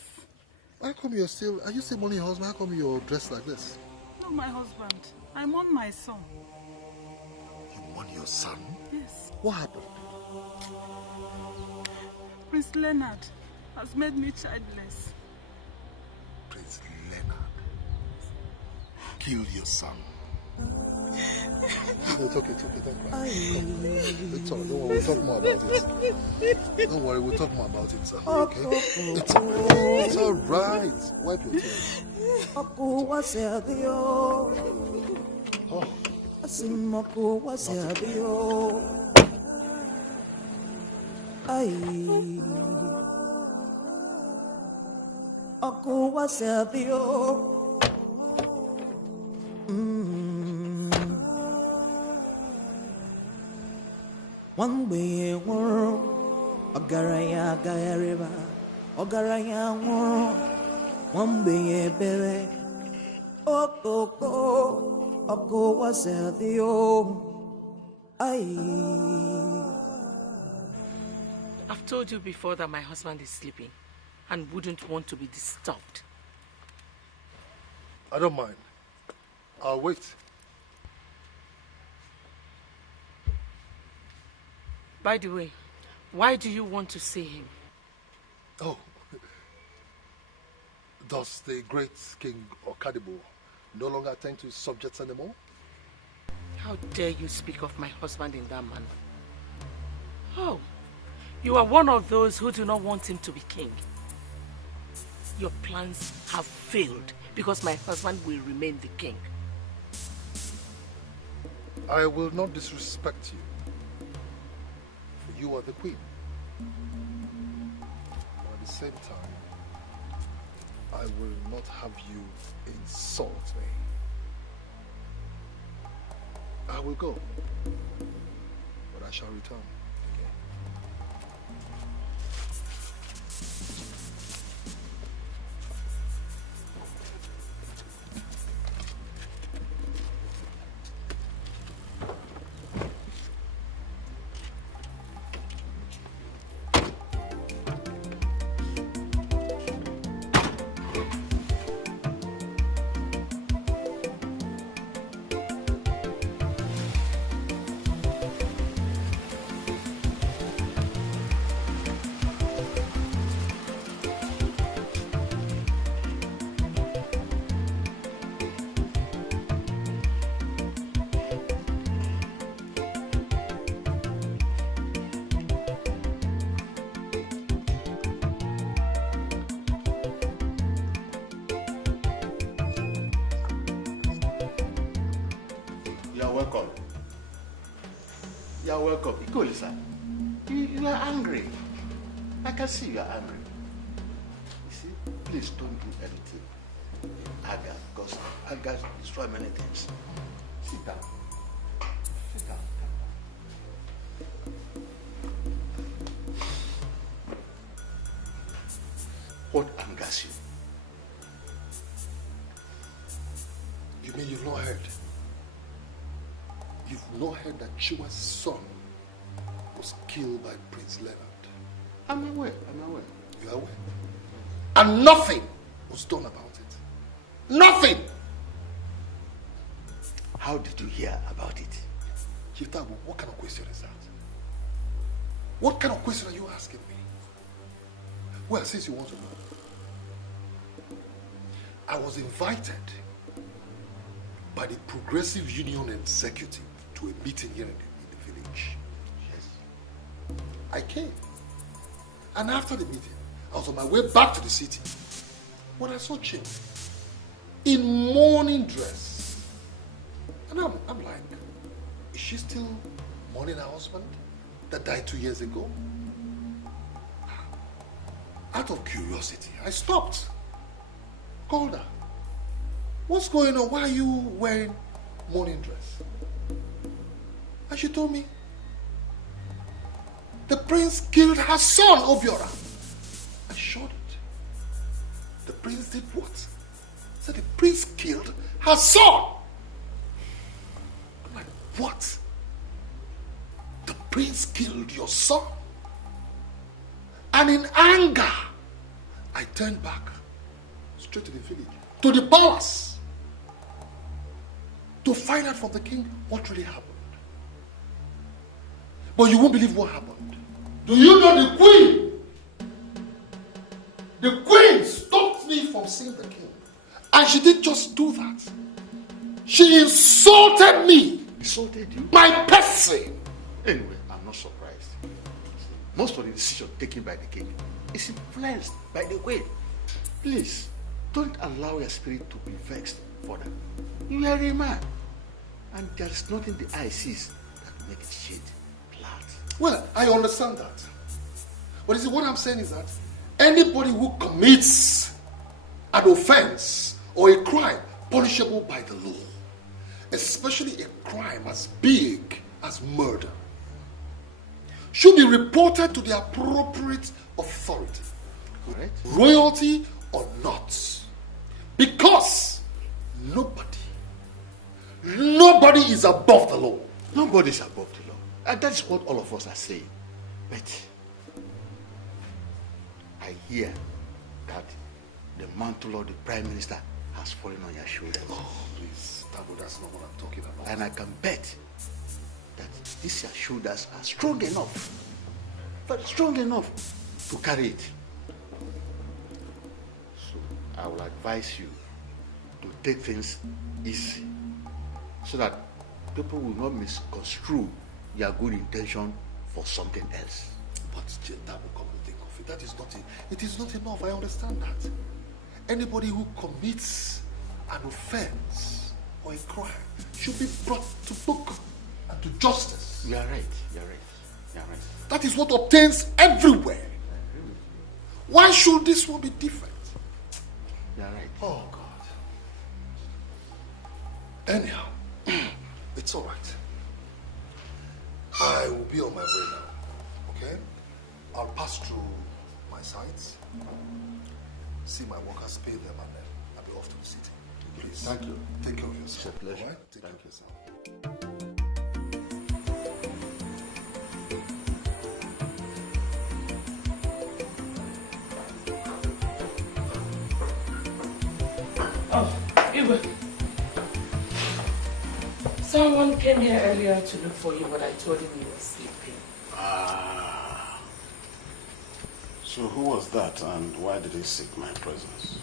How come are you still mourning your husband? How come you're dressed like this? Not my husband. I mourn my son. You mourn your son? Yes. What happened? Prince Leonard has made me childless. Prince Leonard killed your son. It's okay, don't cry. It's all right, don't worry, we'll talk more about it. Don't worry, we'll talk more about it, sir. Okay? It's all right. Wipe your tears. One way world, Ogaraya Gayareva, Ogaraya world, one way baby, Oko was the I've told you before that my husband is sleeping and wouldn't want to be disturbed. I don't mind. I'll wait. By the way, why do you want to see him? Oh. Does the great King Okadibo no longer attend to his subjects anymore? How dare you speak of my husband in that manner? Oh, you are one of those who do not want him to be king. Your plans have failed because my husband will remain the king. I will not disrespect you. You are the queen. But at the same time, I will not have you insult me. I will go, but I shall return again. Welcome. You're welcome. Go inside. You are angry. I can see you are angry. You see, please don't do anything in anger, because anger destroys many things. Sit down. Sit down. What angers you? You mean you've not heard? You've not heard that Chiwa's son was killed by Prince Leonard? I'm aware. You are aware? And nothing was done about it. Nothing! How did you hear about it? Chief Tabo, what kind of question is that? What kind of question are you asking me? Well, since you want to know, I was invited by the Progressive Union Executive to a meeting here in the village. Yes. I came. And after the meeting, I was on my way back to the city when I saw Chez in mourning dress. And I'm like, is she still mourning her husband that died 2 years ago? Out of curiosity, I stopped. Called her. What's going on? Why are you wearing mourning dress? And she told me, the prince killed her son, Ovire. shot it. The prince did what? Said the prince killed her son. I'm like, what? The prince killed your son? And in anger, I turned back straight to the village, to the palace, to find out from the king what really happened. But you won't believe what happened. Do you know the queen? The queen stopped me from seeing the king. And she didn't just do that. She insulted me. Insulted you? My person. Anyway, I'm not surprised. Most of the decision taken by the king is influenced by the queen. Please, don't allow your spirit to be vexed further. You are a man. And there is nothing the eye sees that makes it shade flat. Well, I understand that. But you see, what I'm saying is that anybody who commits an offense or a crime punishable by the law, especially a crime as big as murder, should be reported to the appropriate authority, correct? Royalty or not. Because nobody is above the law. Nobody is above the law. And that's what all of us are saying. But I hear that the mantle of the Prime Minister has fallen on your shoulders. Oh, please, Tabo, that's not what I'm talking about. And I can bet that these your shoulders are strong enough, but strong enough to carry it. So I will advise you to take things easy so that people will not misconstrue your good intention for something else. But Tabo, come to think of it, that is not it. It is not enough, I understand that. Anybody who commits an offense or a crime should be brought to book and to justice. You are right, you are right, you are right. That is what obtains everywhere. Why should this one be different? You are right. Oh, God. Anyhow, it's all right. I will be on my way now, okay? I'll pass through my sites, see my workers, pay them, and then I'll be off to the city. Please. Thank you. Take care of yourself. It's a pleasure. All right? Thank you, sir. Oh, Igwe. Someone came here earlier to look for you, but I told him you were sleeping. Ah. So who was that and why did he seek my presence?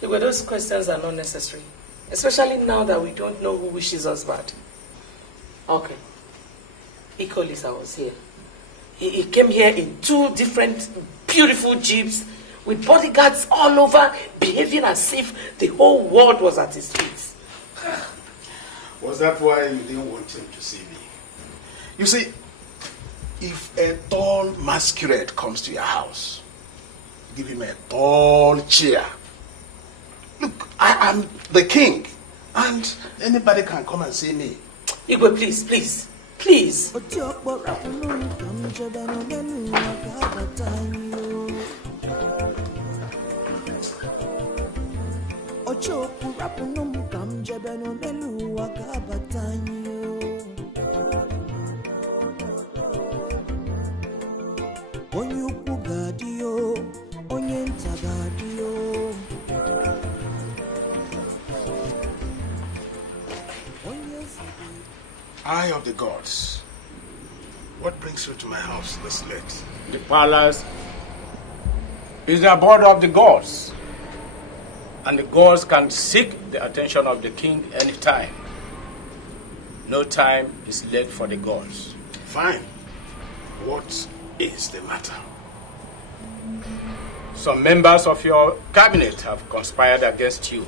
Igwe, those questions are not necessary. Especially now that we don't know who wishes us bad. Okay. Equalist was here. He came here in 2 different beautiful jeeps with bodyguards all over, behaving as if the whole world was at his feet. Was that why you didn't want him to see me? You see, if a tall masquerade comes to your house, give him a tall chair. Look, I am the king, and anybody can come and see me. Igwe, please, please, please. Eye of the gods, what brings you to my house this late? The palace is the abode of the gods, and the gods can seek the attention of the king anytime. No time is late for the gods. Fine. What is the matter? Some members of your cabinet have conspired against you.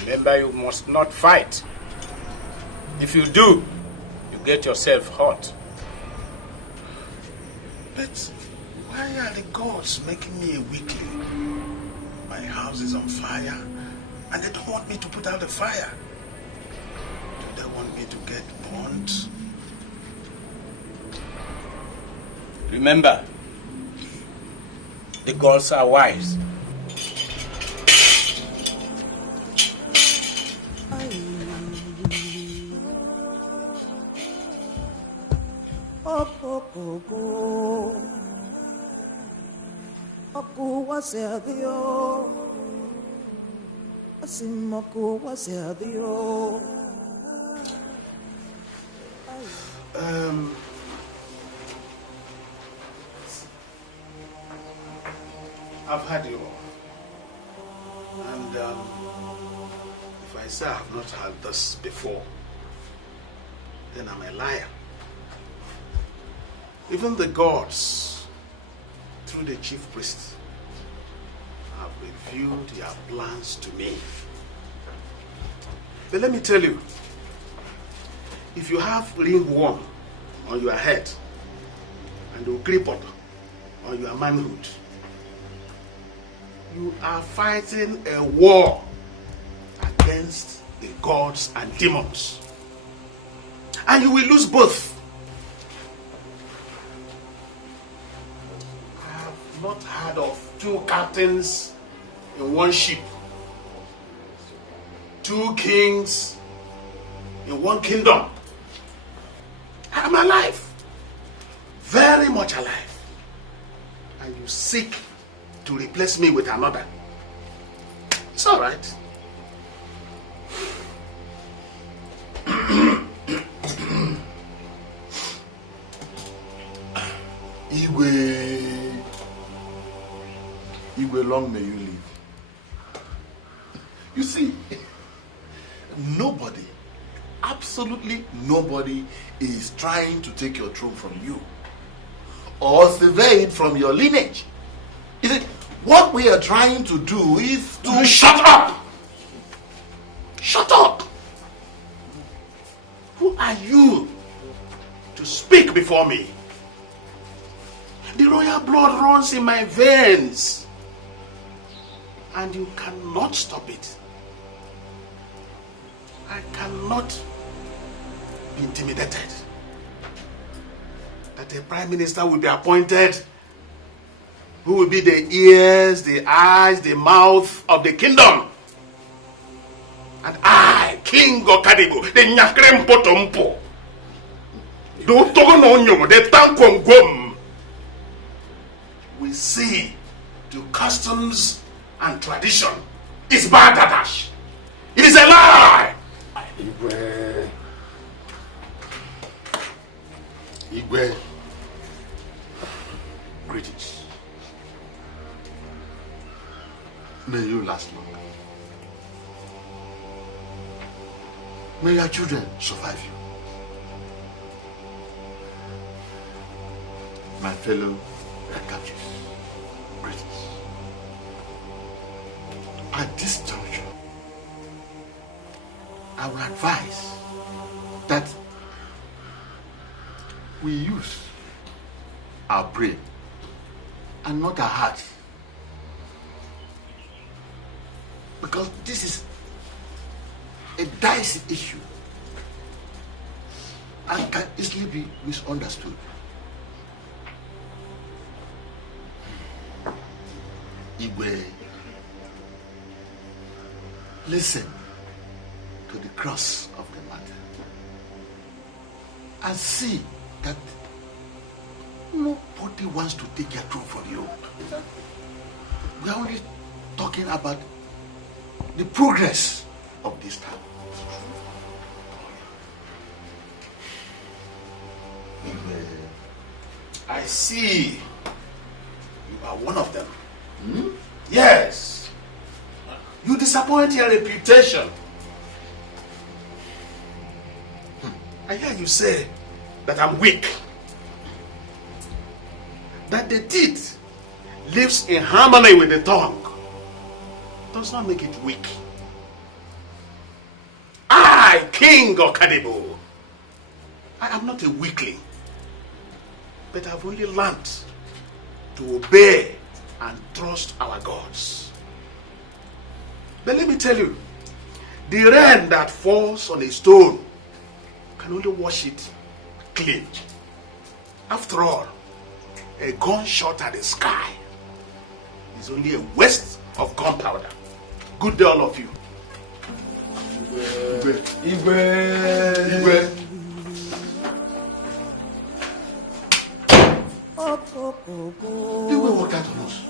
Remember, you must not fight. If you do, you get yourself hurt. But why are the gods making me a weakling? My house is on fire, and they don't want me to put out the fire. Do they want me to get burnt? Remember, The gods are wise. I've had you all. And if I say I have not had this before, then I'm a liar. Even the gods, through the chief priest, have revealed their plans to me. But let me tell you, if you have ringworm on your head and a cripple on your manhood, you are fighting a war against the gods and demons. And you will lose both. I have not heard of two captains in one ship, two kings in one kingdom. I am alive, very much alive. And you seek to replace me with another. It's all right. Igwe, long may you live. You see, nobody, absolutely nobody is trying to take your throne from you or sever it from your lineage. Is it what we are trying to do is to shut up! Shut up! Who are you to speak before me? The royal blood runs in my veins, and you cannot stop it. I cannot be intimidated that a prime minister will be appointed who will be the ears, the eyes, the mouth of the kingdom. And I, King Okadibo, the Nyakrem Potompo, the Otogononyo, the Tankwongwom, we see to customs and tradition is Bagadash. It is a lie. Igwe, greetings. May you last long. May your children survive you. My fellow red captives, greetings. At this juncture, I would advise that we use our brain and not our heart. Because this is a dicey issue and can easily be misunderstood. Igwe, listen to the cross of the matter and see that nobody wants to take your throne from you. We are only talking about the progress of this town. I see you are one of them. Yes. You disappoint your reputation. I hear you say that I'm weak. That the teeth lives in harmony with the tongue does not make it weak. I, King Okadibo, I am not a weakling, but I've only learned to obey and trust our gods. But let me tell you, the rain that falls on a stone can only wash it clean. After all, a gunshot at the sky is only a waste of gunpowder. Good day, all of you. Igwe. You will work out on us.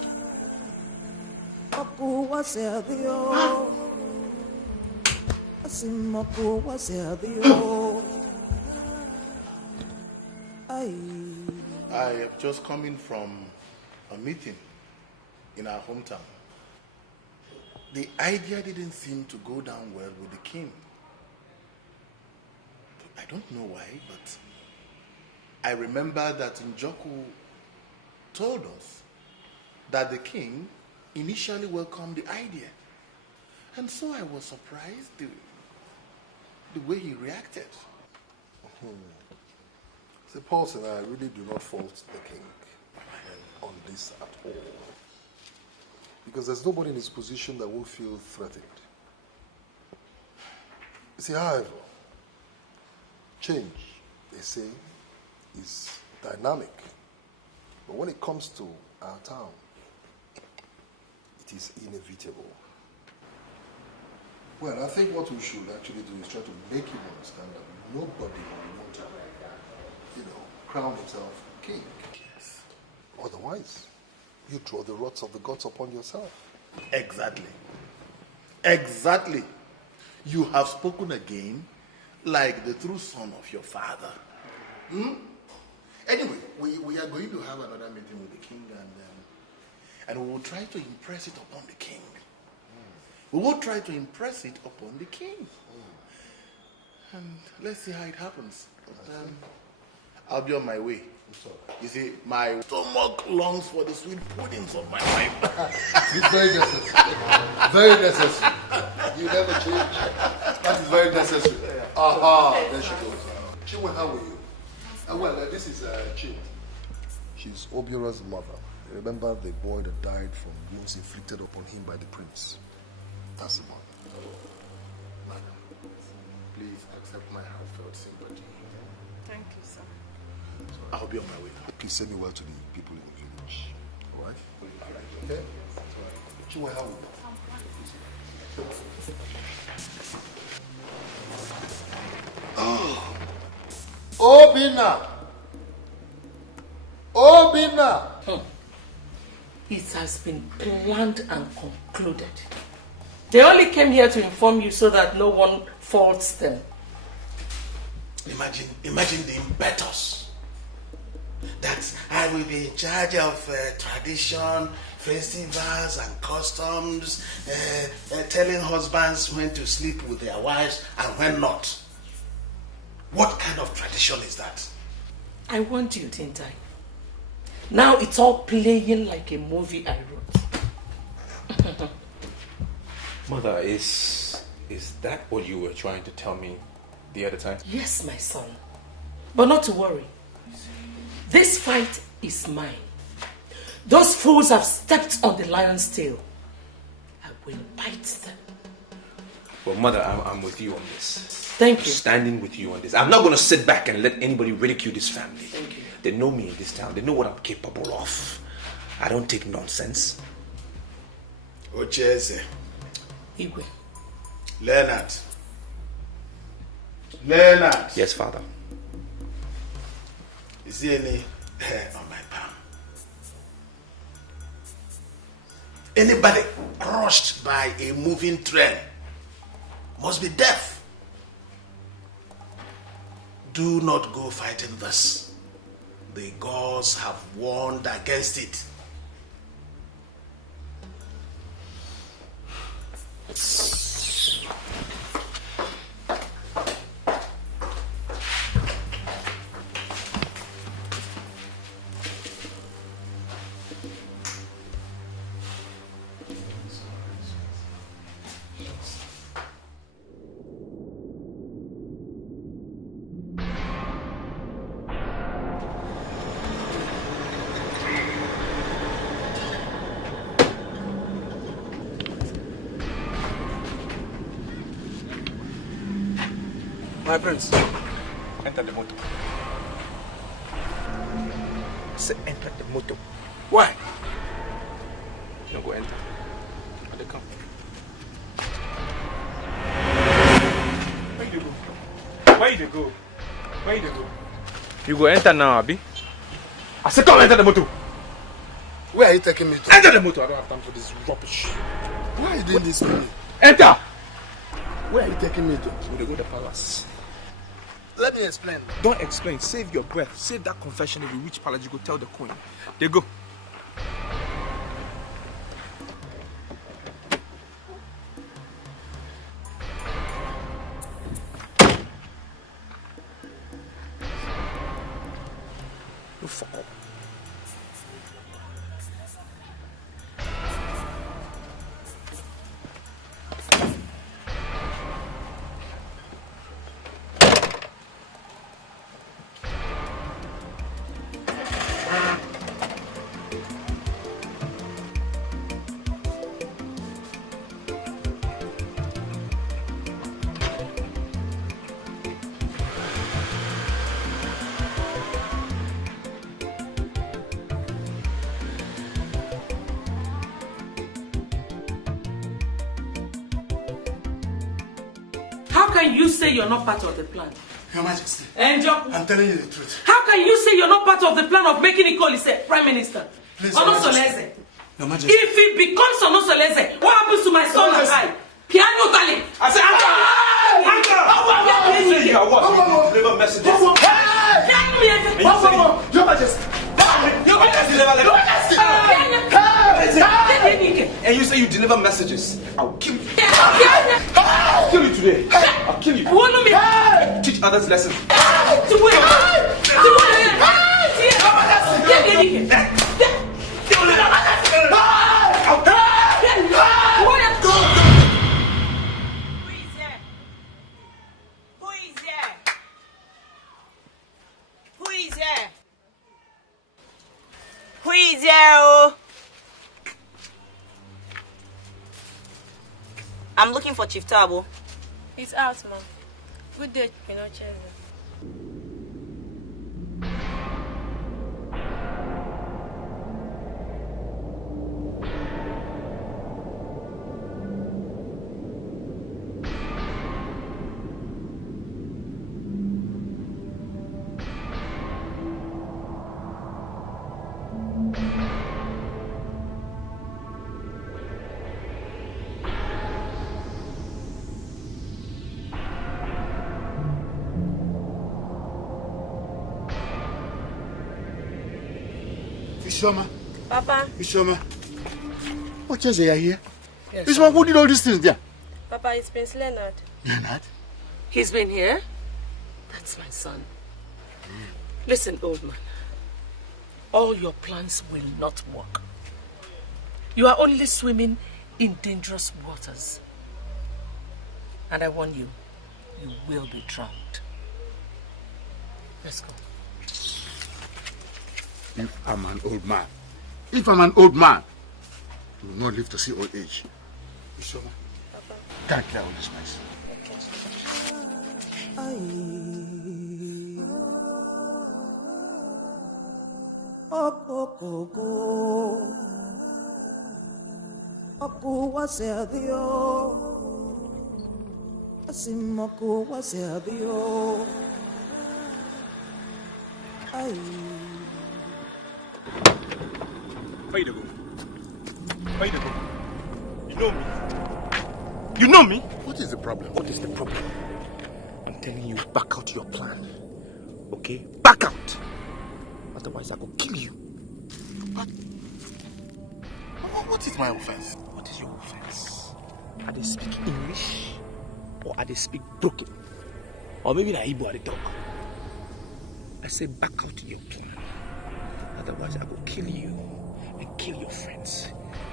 I have just come in from a meeting in our hometown. The idea didn't seem to go down well with the king. I don't know why, but I remember that Njoku told us that the king initially welcomed the idea. And so I was surprised the way he reacted. See, Paulson, I really do not fault the king on this at all. Because there's nobody in his position that won't feel threatened. You see, however, change, they say, is dynamic. But when it comes to our town, it is inevitable. Well, I think what we should actually do is try to make him understand that nobody will want to, crown himself king. Yes. Otherwise, you draw the wrath of the gods upon yourself. Exactly. Exactly. You have spoken again like the true son of your father. Anyway, we are going to have another meeting with the king, and we will try to impress it upon the king. We will try to impress it upon the king. And let's see how it happens. I'll be on my way. You see, my stomach longs for the sweet puddings of my wife. It's very necessary. Very necessary. You never change. That is very necessary. Aha, there she goes. Chinwe, how are you? Well, this is Chin. She's Obiора's mother. Remember the boy that died from wounds inflicted upon him by the prince? That's the one. Madam, please accept my heartfelt sympathy. Thank you, sir. I'll be on my way. Please send me well to the people in the village. All right? All right. Okay? Chinwe, how are you? Obina! It has been planned and concluded. They only came here to inform you so that no one faults them. Imagine the impetus. That I will be in charge of tradition, festivals and customs, telling husbands when to sleep with their wives and when not. What kind of tradition is that? I want you, didn't I? Now it's all playing like a movie I wrote. Mother, is that what you were trying to tell me the other time? Yes, my son. But not to worry. This fight is mine. Those fools have stepped on the lion's tail. I will bite them. Well, Mother, I'm with you on this. Thank you. I'm standing with you on this. I'm not going to sit back and let anybody ridicule this family. Thank you. They know me in this town. They know what I'm capable of. I don't take nonsense. Chez. Igwe. Leonard. Yes, Father. Is there any hair on my palm? Anybody crushed by a moving train must be deaf. Do not go fighting this. The gods have warned against it. My prince. Enter the motor. Say, enter the motor. Why? No, go You go enter now, Abi. I said, come enter the motor. Where are you taking me to? Enter the motor. I don't have time for this rubbish. Why are you doing this to me? Enter. Where are you taking me to? We go to the palace. Let me explain. Don't explain. Save your breath. Save that confession. If we reach palace, you go tell the queen. They go. You fuck up. How can you say you're not part of the plan? Your Majesty. And I'm telling you the truth. how can you say you're not part of the plan of making Ikolise Prime Minister? Please, Ono Your Majesty. Soleze. Your Majesty. If he becomes Ono Soleze, what happens to my son and I? Piano darling. I said, you are what? You deliver messages. Your Majesty. Your Majesty. And you say you deliver messages. I'll kill you. I'll kill you today. I'll kill you. Teach others lessons. Who is there? I'm looking for Chief Tabo. It's out, Mom. Good day, Chez. Ishoma. Papa. Ishoma. What is there here? Yes, Ishoma, who did all these things there? Papa, it's Prince Leonard. Leonard? He's been here? That's my son. Listen, old man. All your plans will not work. You are only swimming in dangerous waters. And I warn you, you will be drowned. Let's go. If I'm an old man, you will not live to see old age. Ishoma, can't clear all this mess. Oku wasedio, asimoku wasedio. Ay. Where you go? Where you go? You know me. You know me? What is the problem? What is the problem? I'm telling you, back out your plan. Okay? Back out! Otherwise, I will kill you. What is my offense? What is your offense? Are they speak English? Or are they speak broken? Or maybe na Igbo are they talk? I say back out your plan. Otherwise, I will kill you and kill your friends.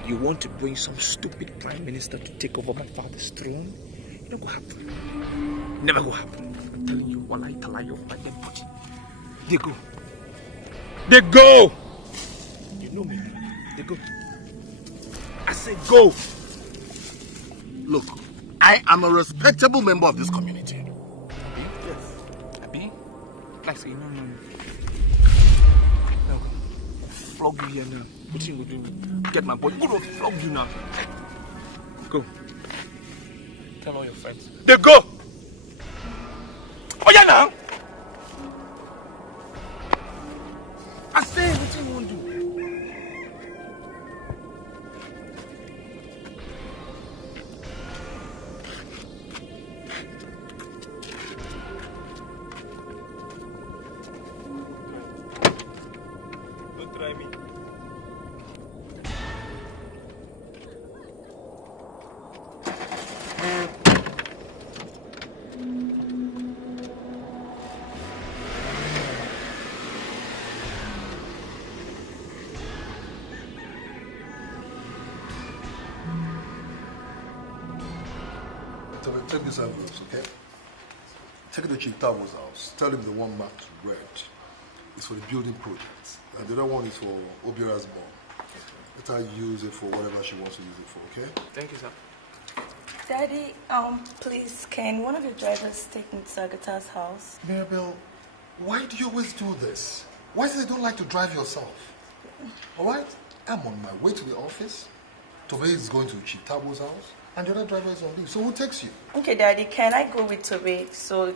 You want to bring some stupid prime minister to take over my father's throne? It don't go happen. Never go happen. I'm telling you, Walai Talayo, by their body. They go. They go! You know me. They go. I say go! Look, I am a respectable member of this community. Yes. Abi? Like say, no. No. Flog you here now. What you gonna do? Get my boy. Go to flog you now. Go. Tell all your friends. They go! Oh yeah now! Toby, take these envelopes, okay? Take it to Chief Tabo's house. Tell him the one marked red is for the building project. And the other one is for Ovira's mom. Let her use it for whatever she wants to use it for, okay? Thank you, sir. Daddy, please, can one of your drivers take me to Agatha's house? Mirabel, why do you always do this? Why is it you don't like to drive yourself? All right? I'm on my way to the office. Tobe is going to Chief Tabo's house. And the other driver is on leave. So who takes you? Okay, Daddy, can I go with Tobe? So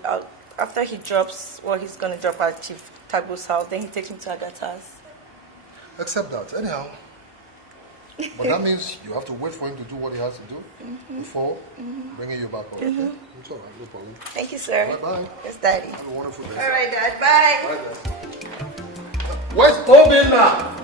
after he drops what he's going to drop at Chief Tabo's house, then he takes me to Agatha's. Accept that. Anyhow. But that means you have to wait for him to do what he has to do before bringing you back home. Okay? It's all right. No problem. Thank you, sir. Bye-bye. Yes, Daddy. Have a wonderful day. All right, Dad. Bye. Bye, Dad. Where's Tobe now?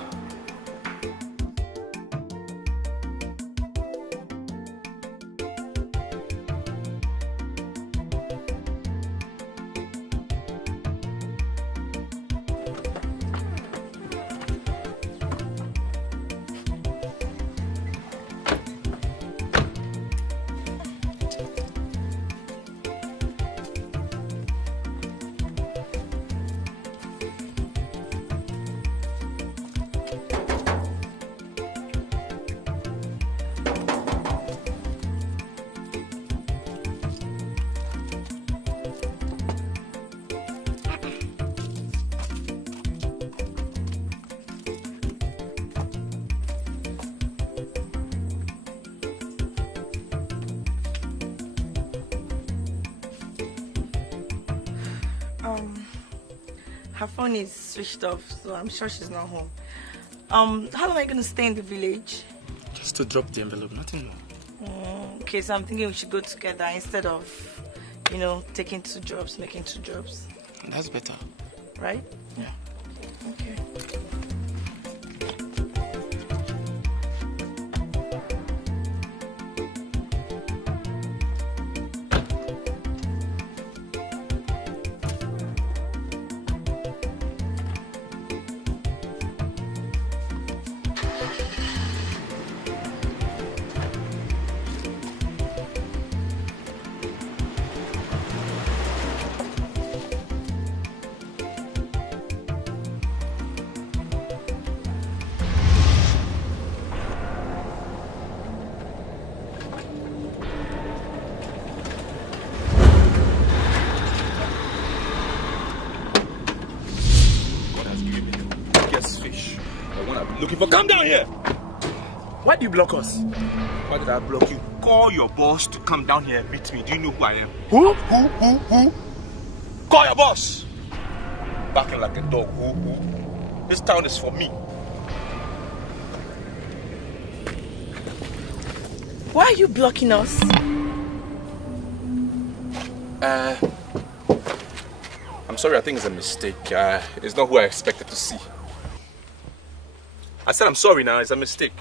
Her phone is switched off, so I'm sure she's not home. How long are you going to stay in the village? Just to drop the envelope, nothing more. Okay, so I'm thinking we should go together instead of, taking 2 jobs, making 2 jobs. That's better. Right? Yeah. Okay. Come down here! Why do you block us? Why did I block you? Call your boss to come down here and meet me. Do you know who I am? Who? Call your boss! Barking like a dog. Who? This town is for me. Why are you blocking us? I'm sorry, I think it's a mistake. It's not who I expected to see. I said I'm sorry now, it's a mistake.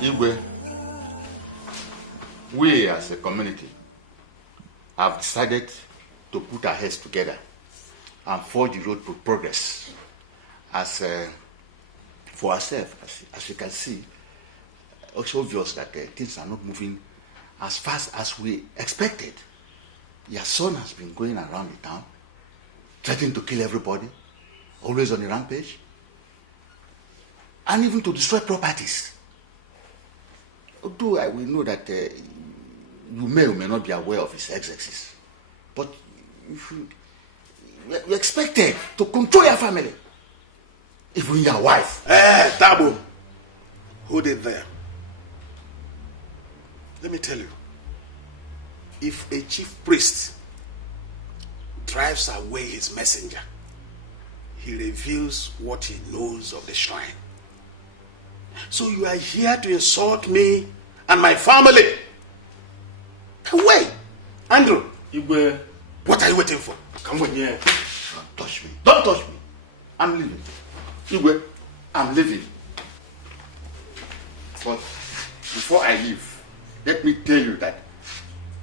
Igwe, we as a community have decided to put our heads together and forge the road to progress. As for ourselves, as you can see, it's obvious that things are not moving as fast as we expected. Your son has been going around the town, threatening to kill everybody, always on a rampage, and even to destroy properties. Although we know that you may or may not be aware of his excesses, but you expected to control your family, even your wife. Hey, Tabo, hold it there. Let me tell you, if a chief priest drives away his messenger, he reveals what he knows of the shrine. So you are here to insult me and my family. Wait, Andrew. Igwe. What are you waiting for? Come on here. Don't touch me. Don't touch me. I'm leaving. Igwe, I'm leaving. But before I leave, let me tell you that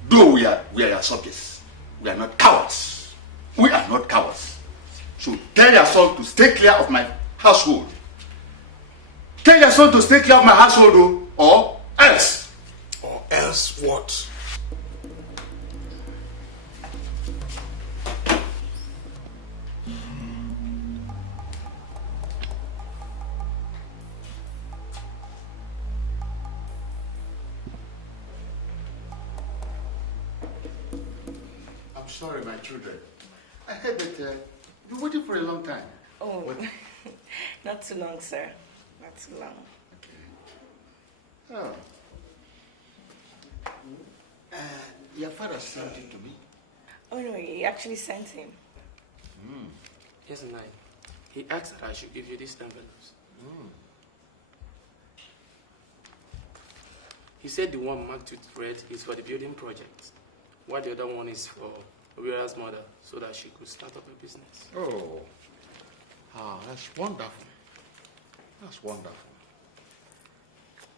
though we are your subjects, we are not cowards. We are not cowards. So tell your son to stay clear of my household. Tell your son to stay clear of my household, or else. Or else what? I'm sorry, my children. I heard that you've been waiting for a long time. Oh, not too long, sir. Not too long. Oh. Your father sent it to me. Oh no, he actually sent him. Yes, and he asked that I should give you these envelopes. He said the one marked with red is for the building project, while the other one is for Ovira's mother, so that she could start up a business. Oh. Ah, that's wonderful. That's wonderful.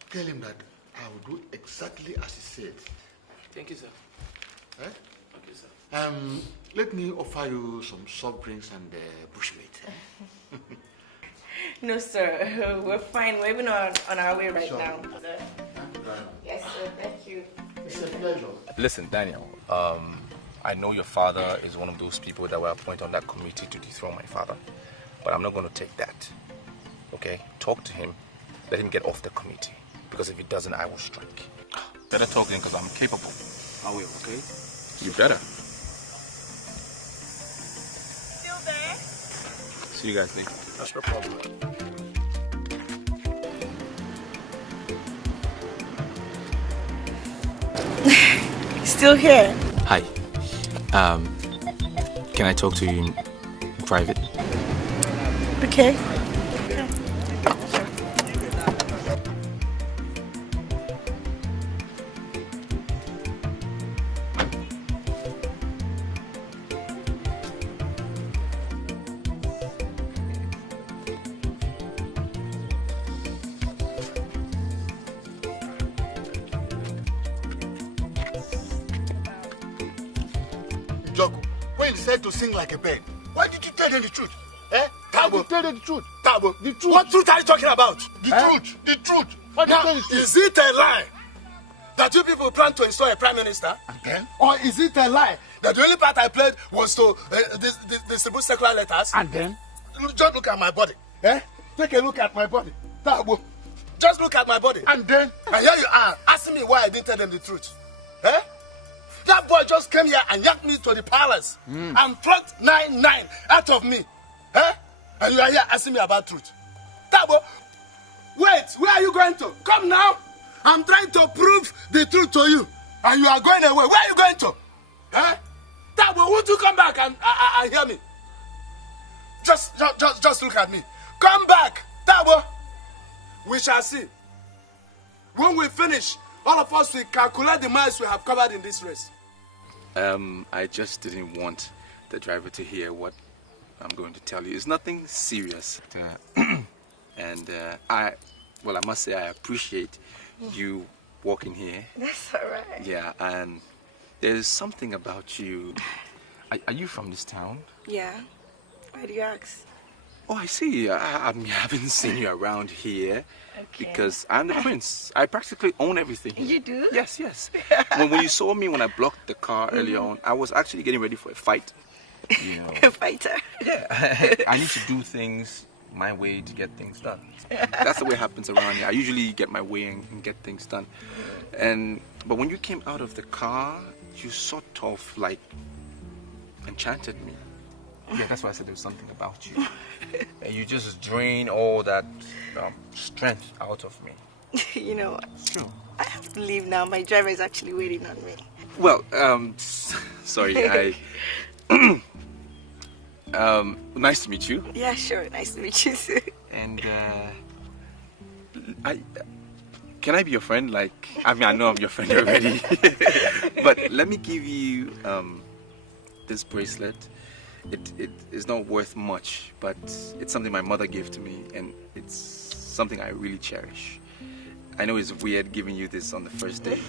Tell him that I will do exactly as he said. Thank you, sir. Eh? Okay, sir. Let me offer you some soft drinks and bushmeat. No, sir. We're fine. We're even on our way right Sure. now. Sir. Yes, sir. Thank you. It's a pleasure. Listen, Daniel, I know your father is one of those people that were appointed on that committee to dethrone my father, but I'm not going to take that. Okay? Talk to him. Let him get off the committee, because if he doesn't, I will strike. Better talk to him, because I'm capable. I will, okay? You better. Still there? See you guys later. That's no problem. Still here? Hi. Can I talk to you in private? Okay. When you decide to sing like a bird, why did you tell them the truth? Eh? Tabo. Why did you tell them the truth? Tabo, The truth. what truth are you talking about? The truth. The truth. Why did you Now, tell the truth? is it a lie that you people plan to install a prime minister? Then? Or is it a lie that the only part I played was to distribute secular letters? And then? Just look at my body. Eh? Take a look at my body. Tabo. Just look at my body. And then? And here you are asking me why I didn't tell them the truth. Eh? That boy just came here and yanked me to the palace and plucked 99 out of me. Eh? And you are here asking me about truth. Tabo, wait, where are you going to? Come now. I'm trying to prove the truth to you. And you are going away. Where are you going to? Eh? Tabo, won't you come back and hear me? Just look at me. Come back, Tabo. We shall see. When we finish, all of us will calculate the miles we have covered in this race. I just didn't want the driver to hear what I'm going to tell you. It's nothing serious. And I must say I appreciate you walking here. That's all right. Yeah, and there's something about you. Are you from this town? Yeah. Why do you ask? Oh, I see. I haven't seen you around here because I'm the prince. I practically own everything here. You do? Yes, yes. when you saw me when I blocked the car earlier on, I was actually getting ready for a fight. You know. A fighter. Yeah. I need to do things my way to get things done. That's the way it happens around here. I usually get my way and get things done. But when you came out of the car, you sort of like enchanted me. Yeah, that's why I said there was something about you. And you just drain all that strength out of me. You know what? It's true. I have to leave now. My driver is actually waiting on me. Well, sorry, nice to meet you. Yeah, sure. Nice to meet you too. And can I be your friend? Like, I mean, I know I'm your friend already. But let me give you this bracelet. It is not worth much, but it's something my mother gave to me, and it's something I really cherish. I know it's weird giving you this on the first day,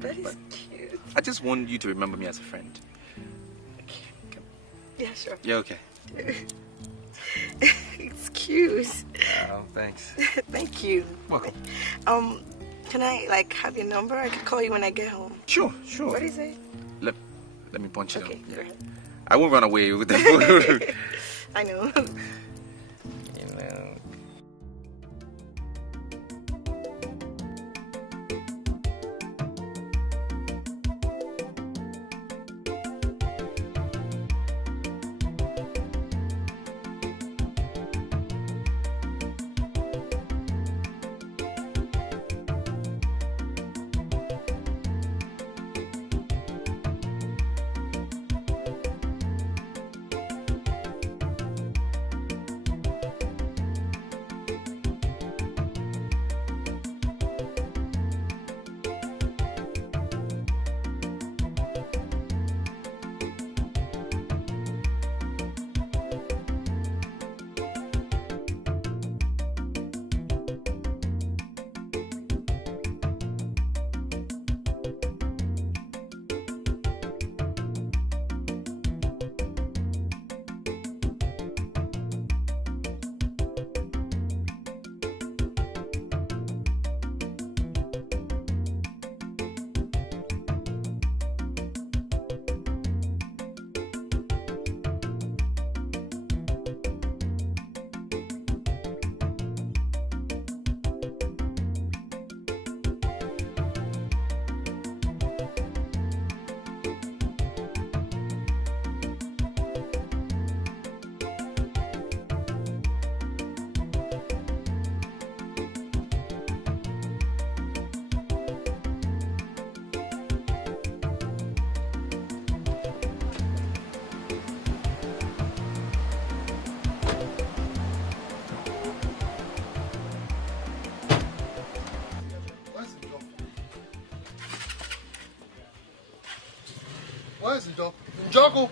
That is but cute. I just want you to remember me as a friend. Yeah, sure. Yeah, okay. It's cute. Thanks. Thank you. Welcome. Can I like have your number? I can call you when I get home. Sure. What is it? Let me punch it Okay, out. go ahead. I won't run away with the phone. I know. Where is the dog? Njoku!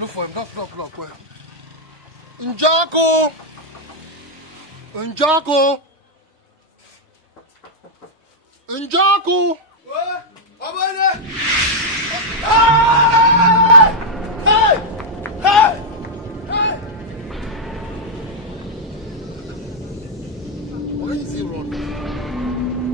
Look for him. Look. Where? Njoku! Njoku! Njoku! What? Over there! Hey! Why is he running?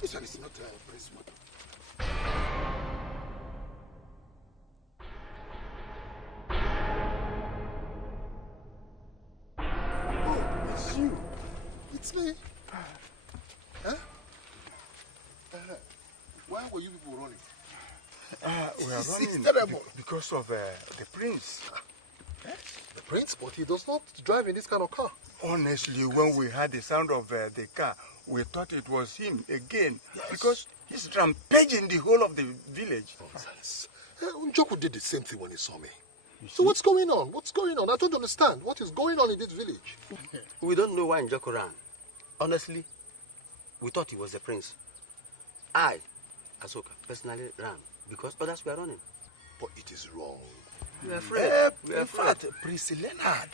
This one is not a press motor. Oh, it's you. It's me. Huh? Why were you people running? We are It's running terrible. because of the prince. The prince, but he does not drive in this kind of car. Honestly, when we heard the sound of the car, we thought it was him again. Yes. Because he's rampaging the whole of the village. Nonsense. Njoku did the same thing when he saw me. So what's going on? What's going on? I don't understand. What is going on in this village? We don't know why Njoku ran. Honestly, we thought he was the prince. I, Asoka, personally ran because others were running. But it is wrong. We are afraid. In fact, Prince Leonard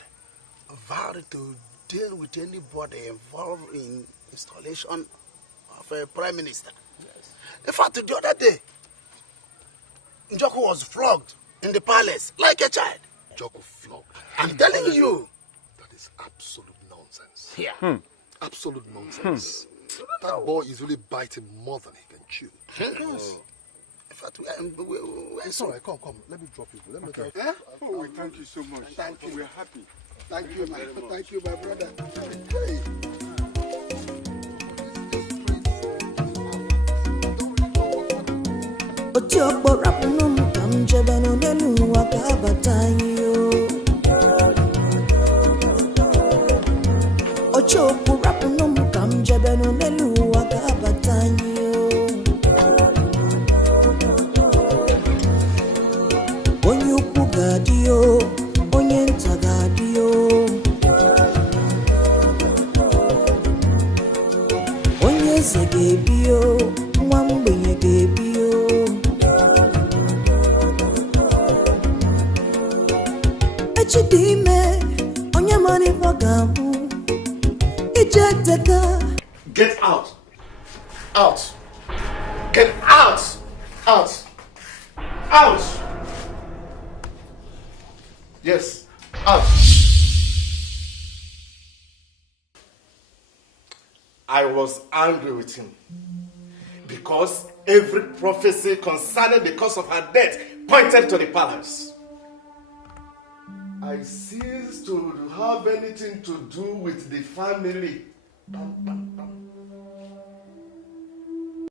vowed to deal with anybody involved in installation of a prime minister. Yes. In fact, the other day, Njoku was flogged in the palace like a child. Njoku flogged. I'm telling you. That is absolute nonsense. Yeah. Absolute nonsense. That boy is really biting more than he can chew. Yes. In fact, It's all right. Come. Let me drop you. Let me Okay. drop you. Huh? Oh, we thank you so much. Thank you. We're happy. Thank you, my brother. Hey. Otiokpo rapunum kam jebeno nenu wakabatanyo. Otiokpo rapunum kam jebeno nenu wakabatanyo. Onye ukwu gadio, onye nta gadio. Onye eze ga-ebio, nwa mgbenye ga-ebio. Echidime, onye mani fogamu. Ijeteka. Get out. Out. Get out. Out. Out. Yes. Out. I was angry with him because every prophecy concerning the cause of her death pointed to the palace. I ceased to have anything to do with the family. Bam, bam, bam.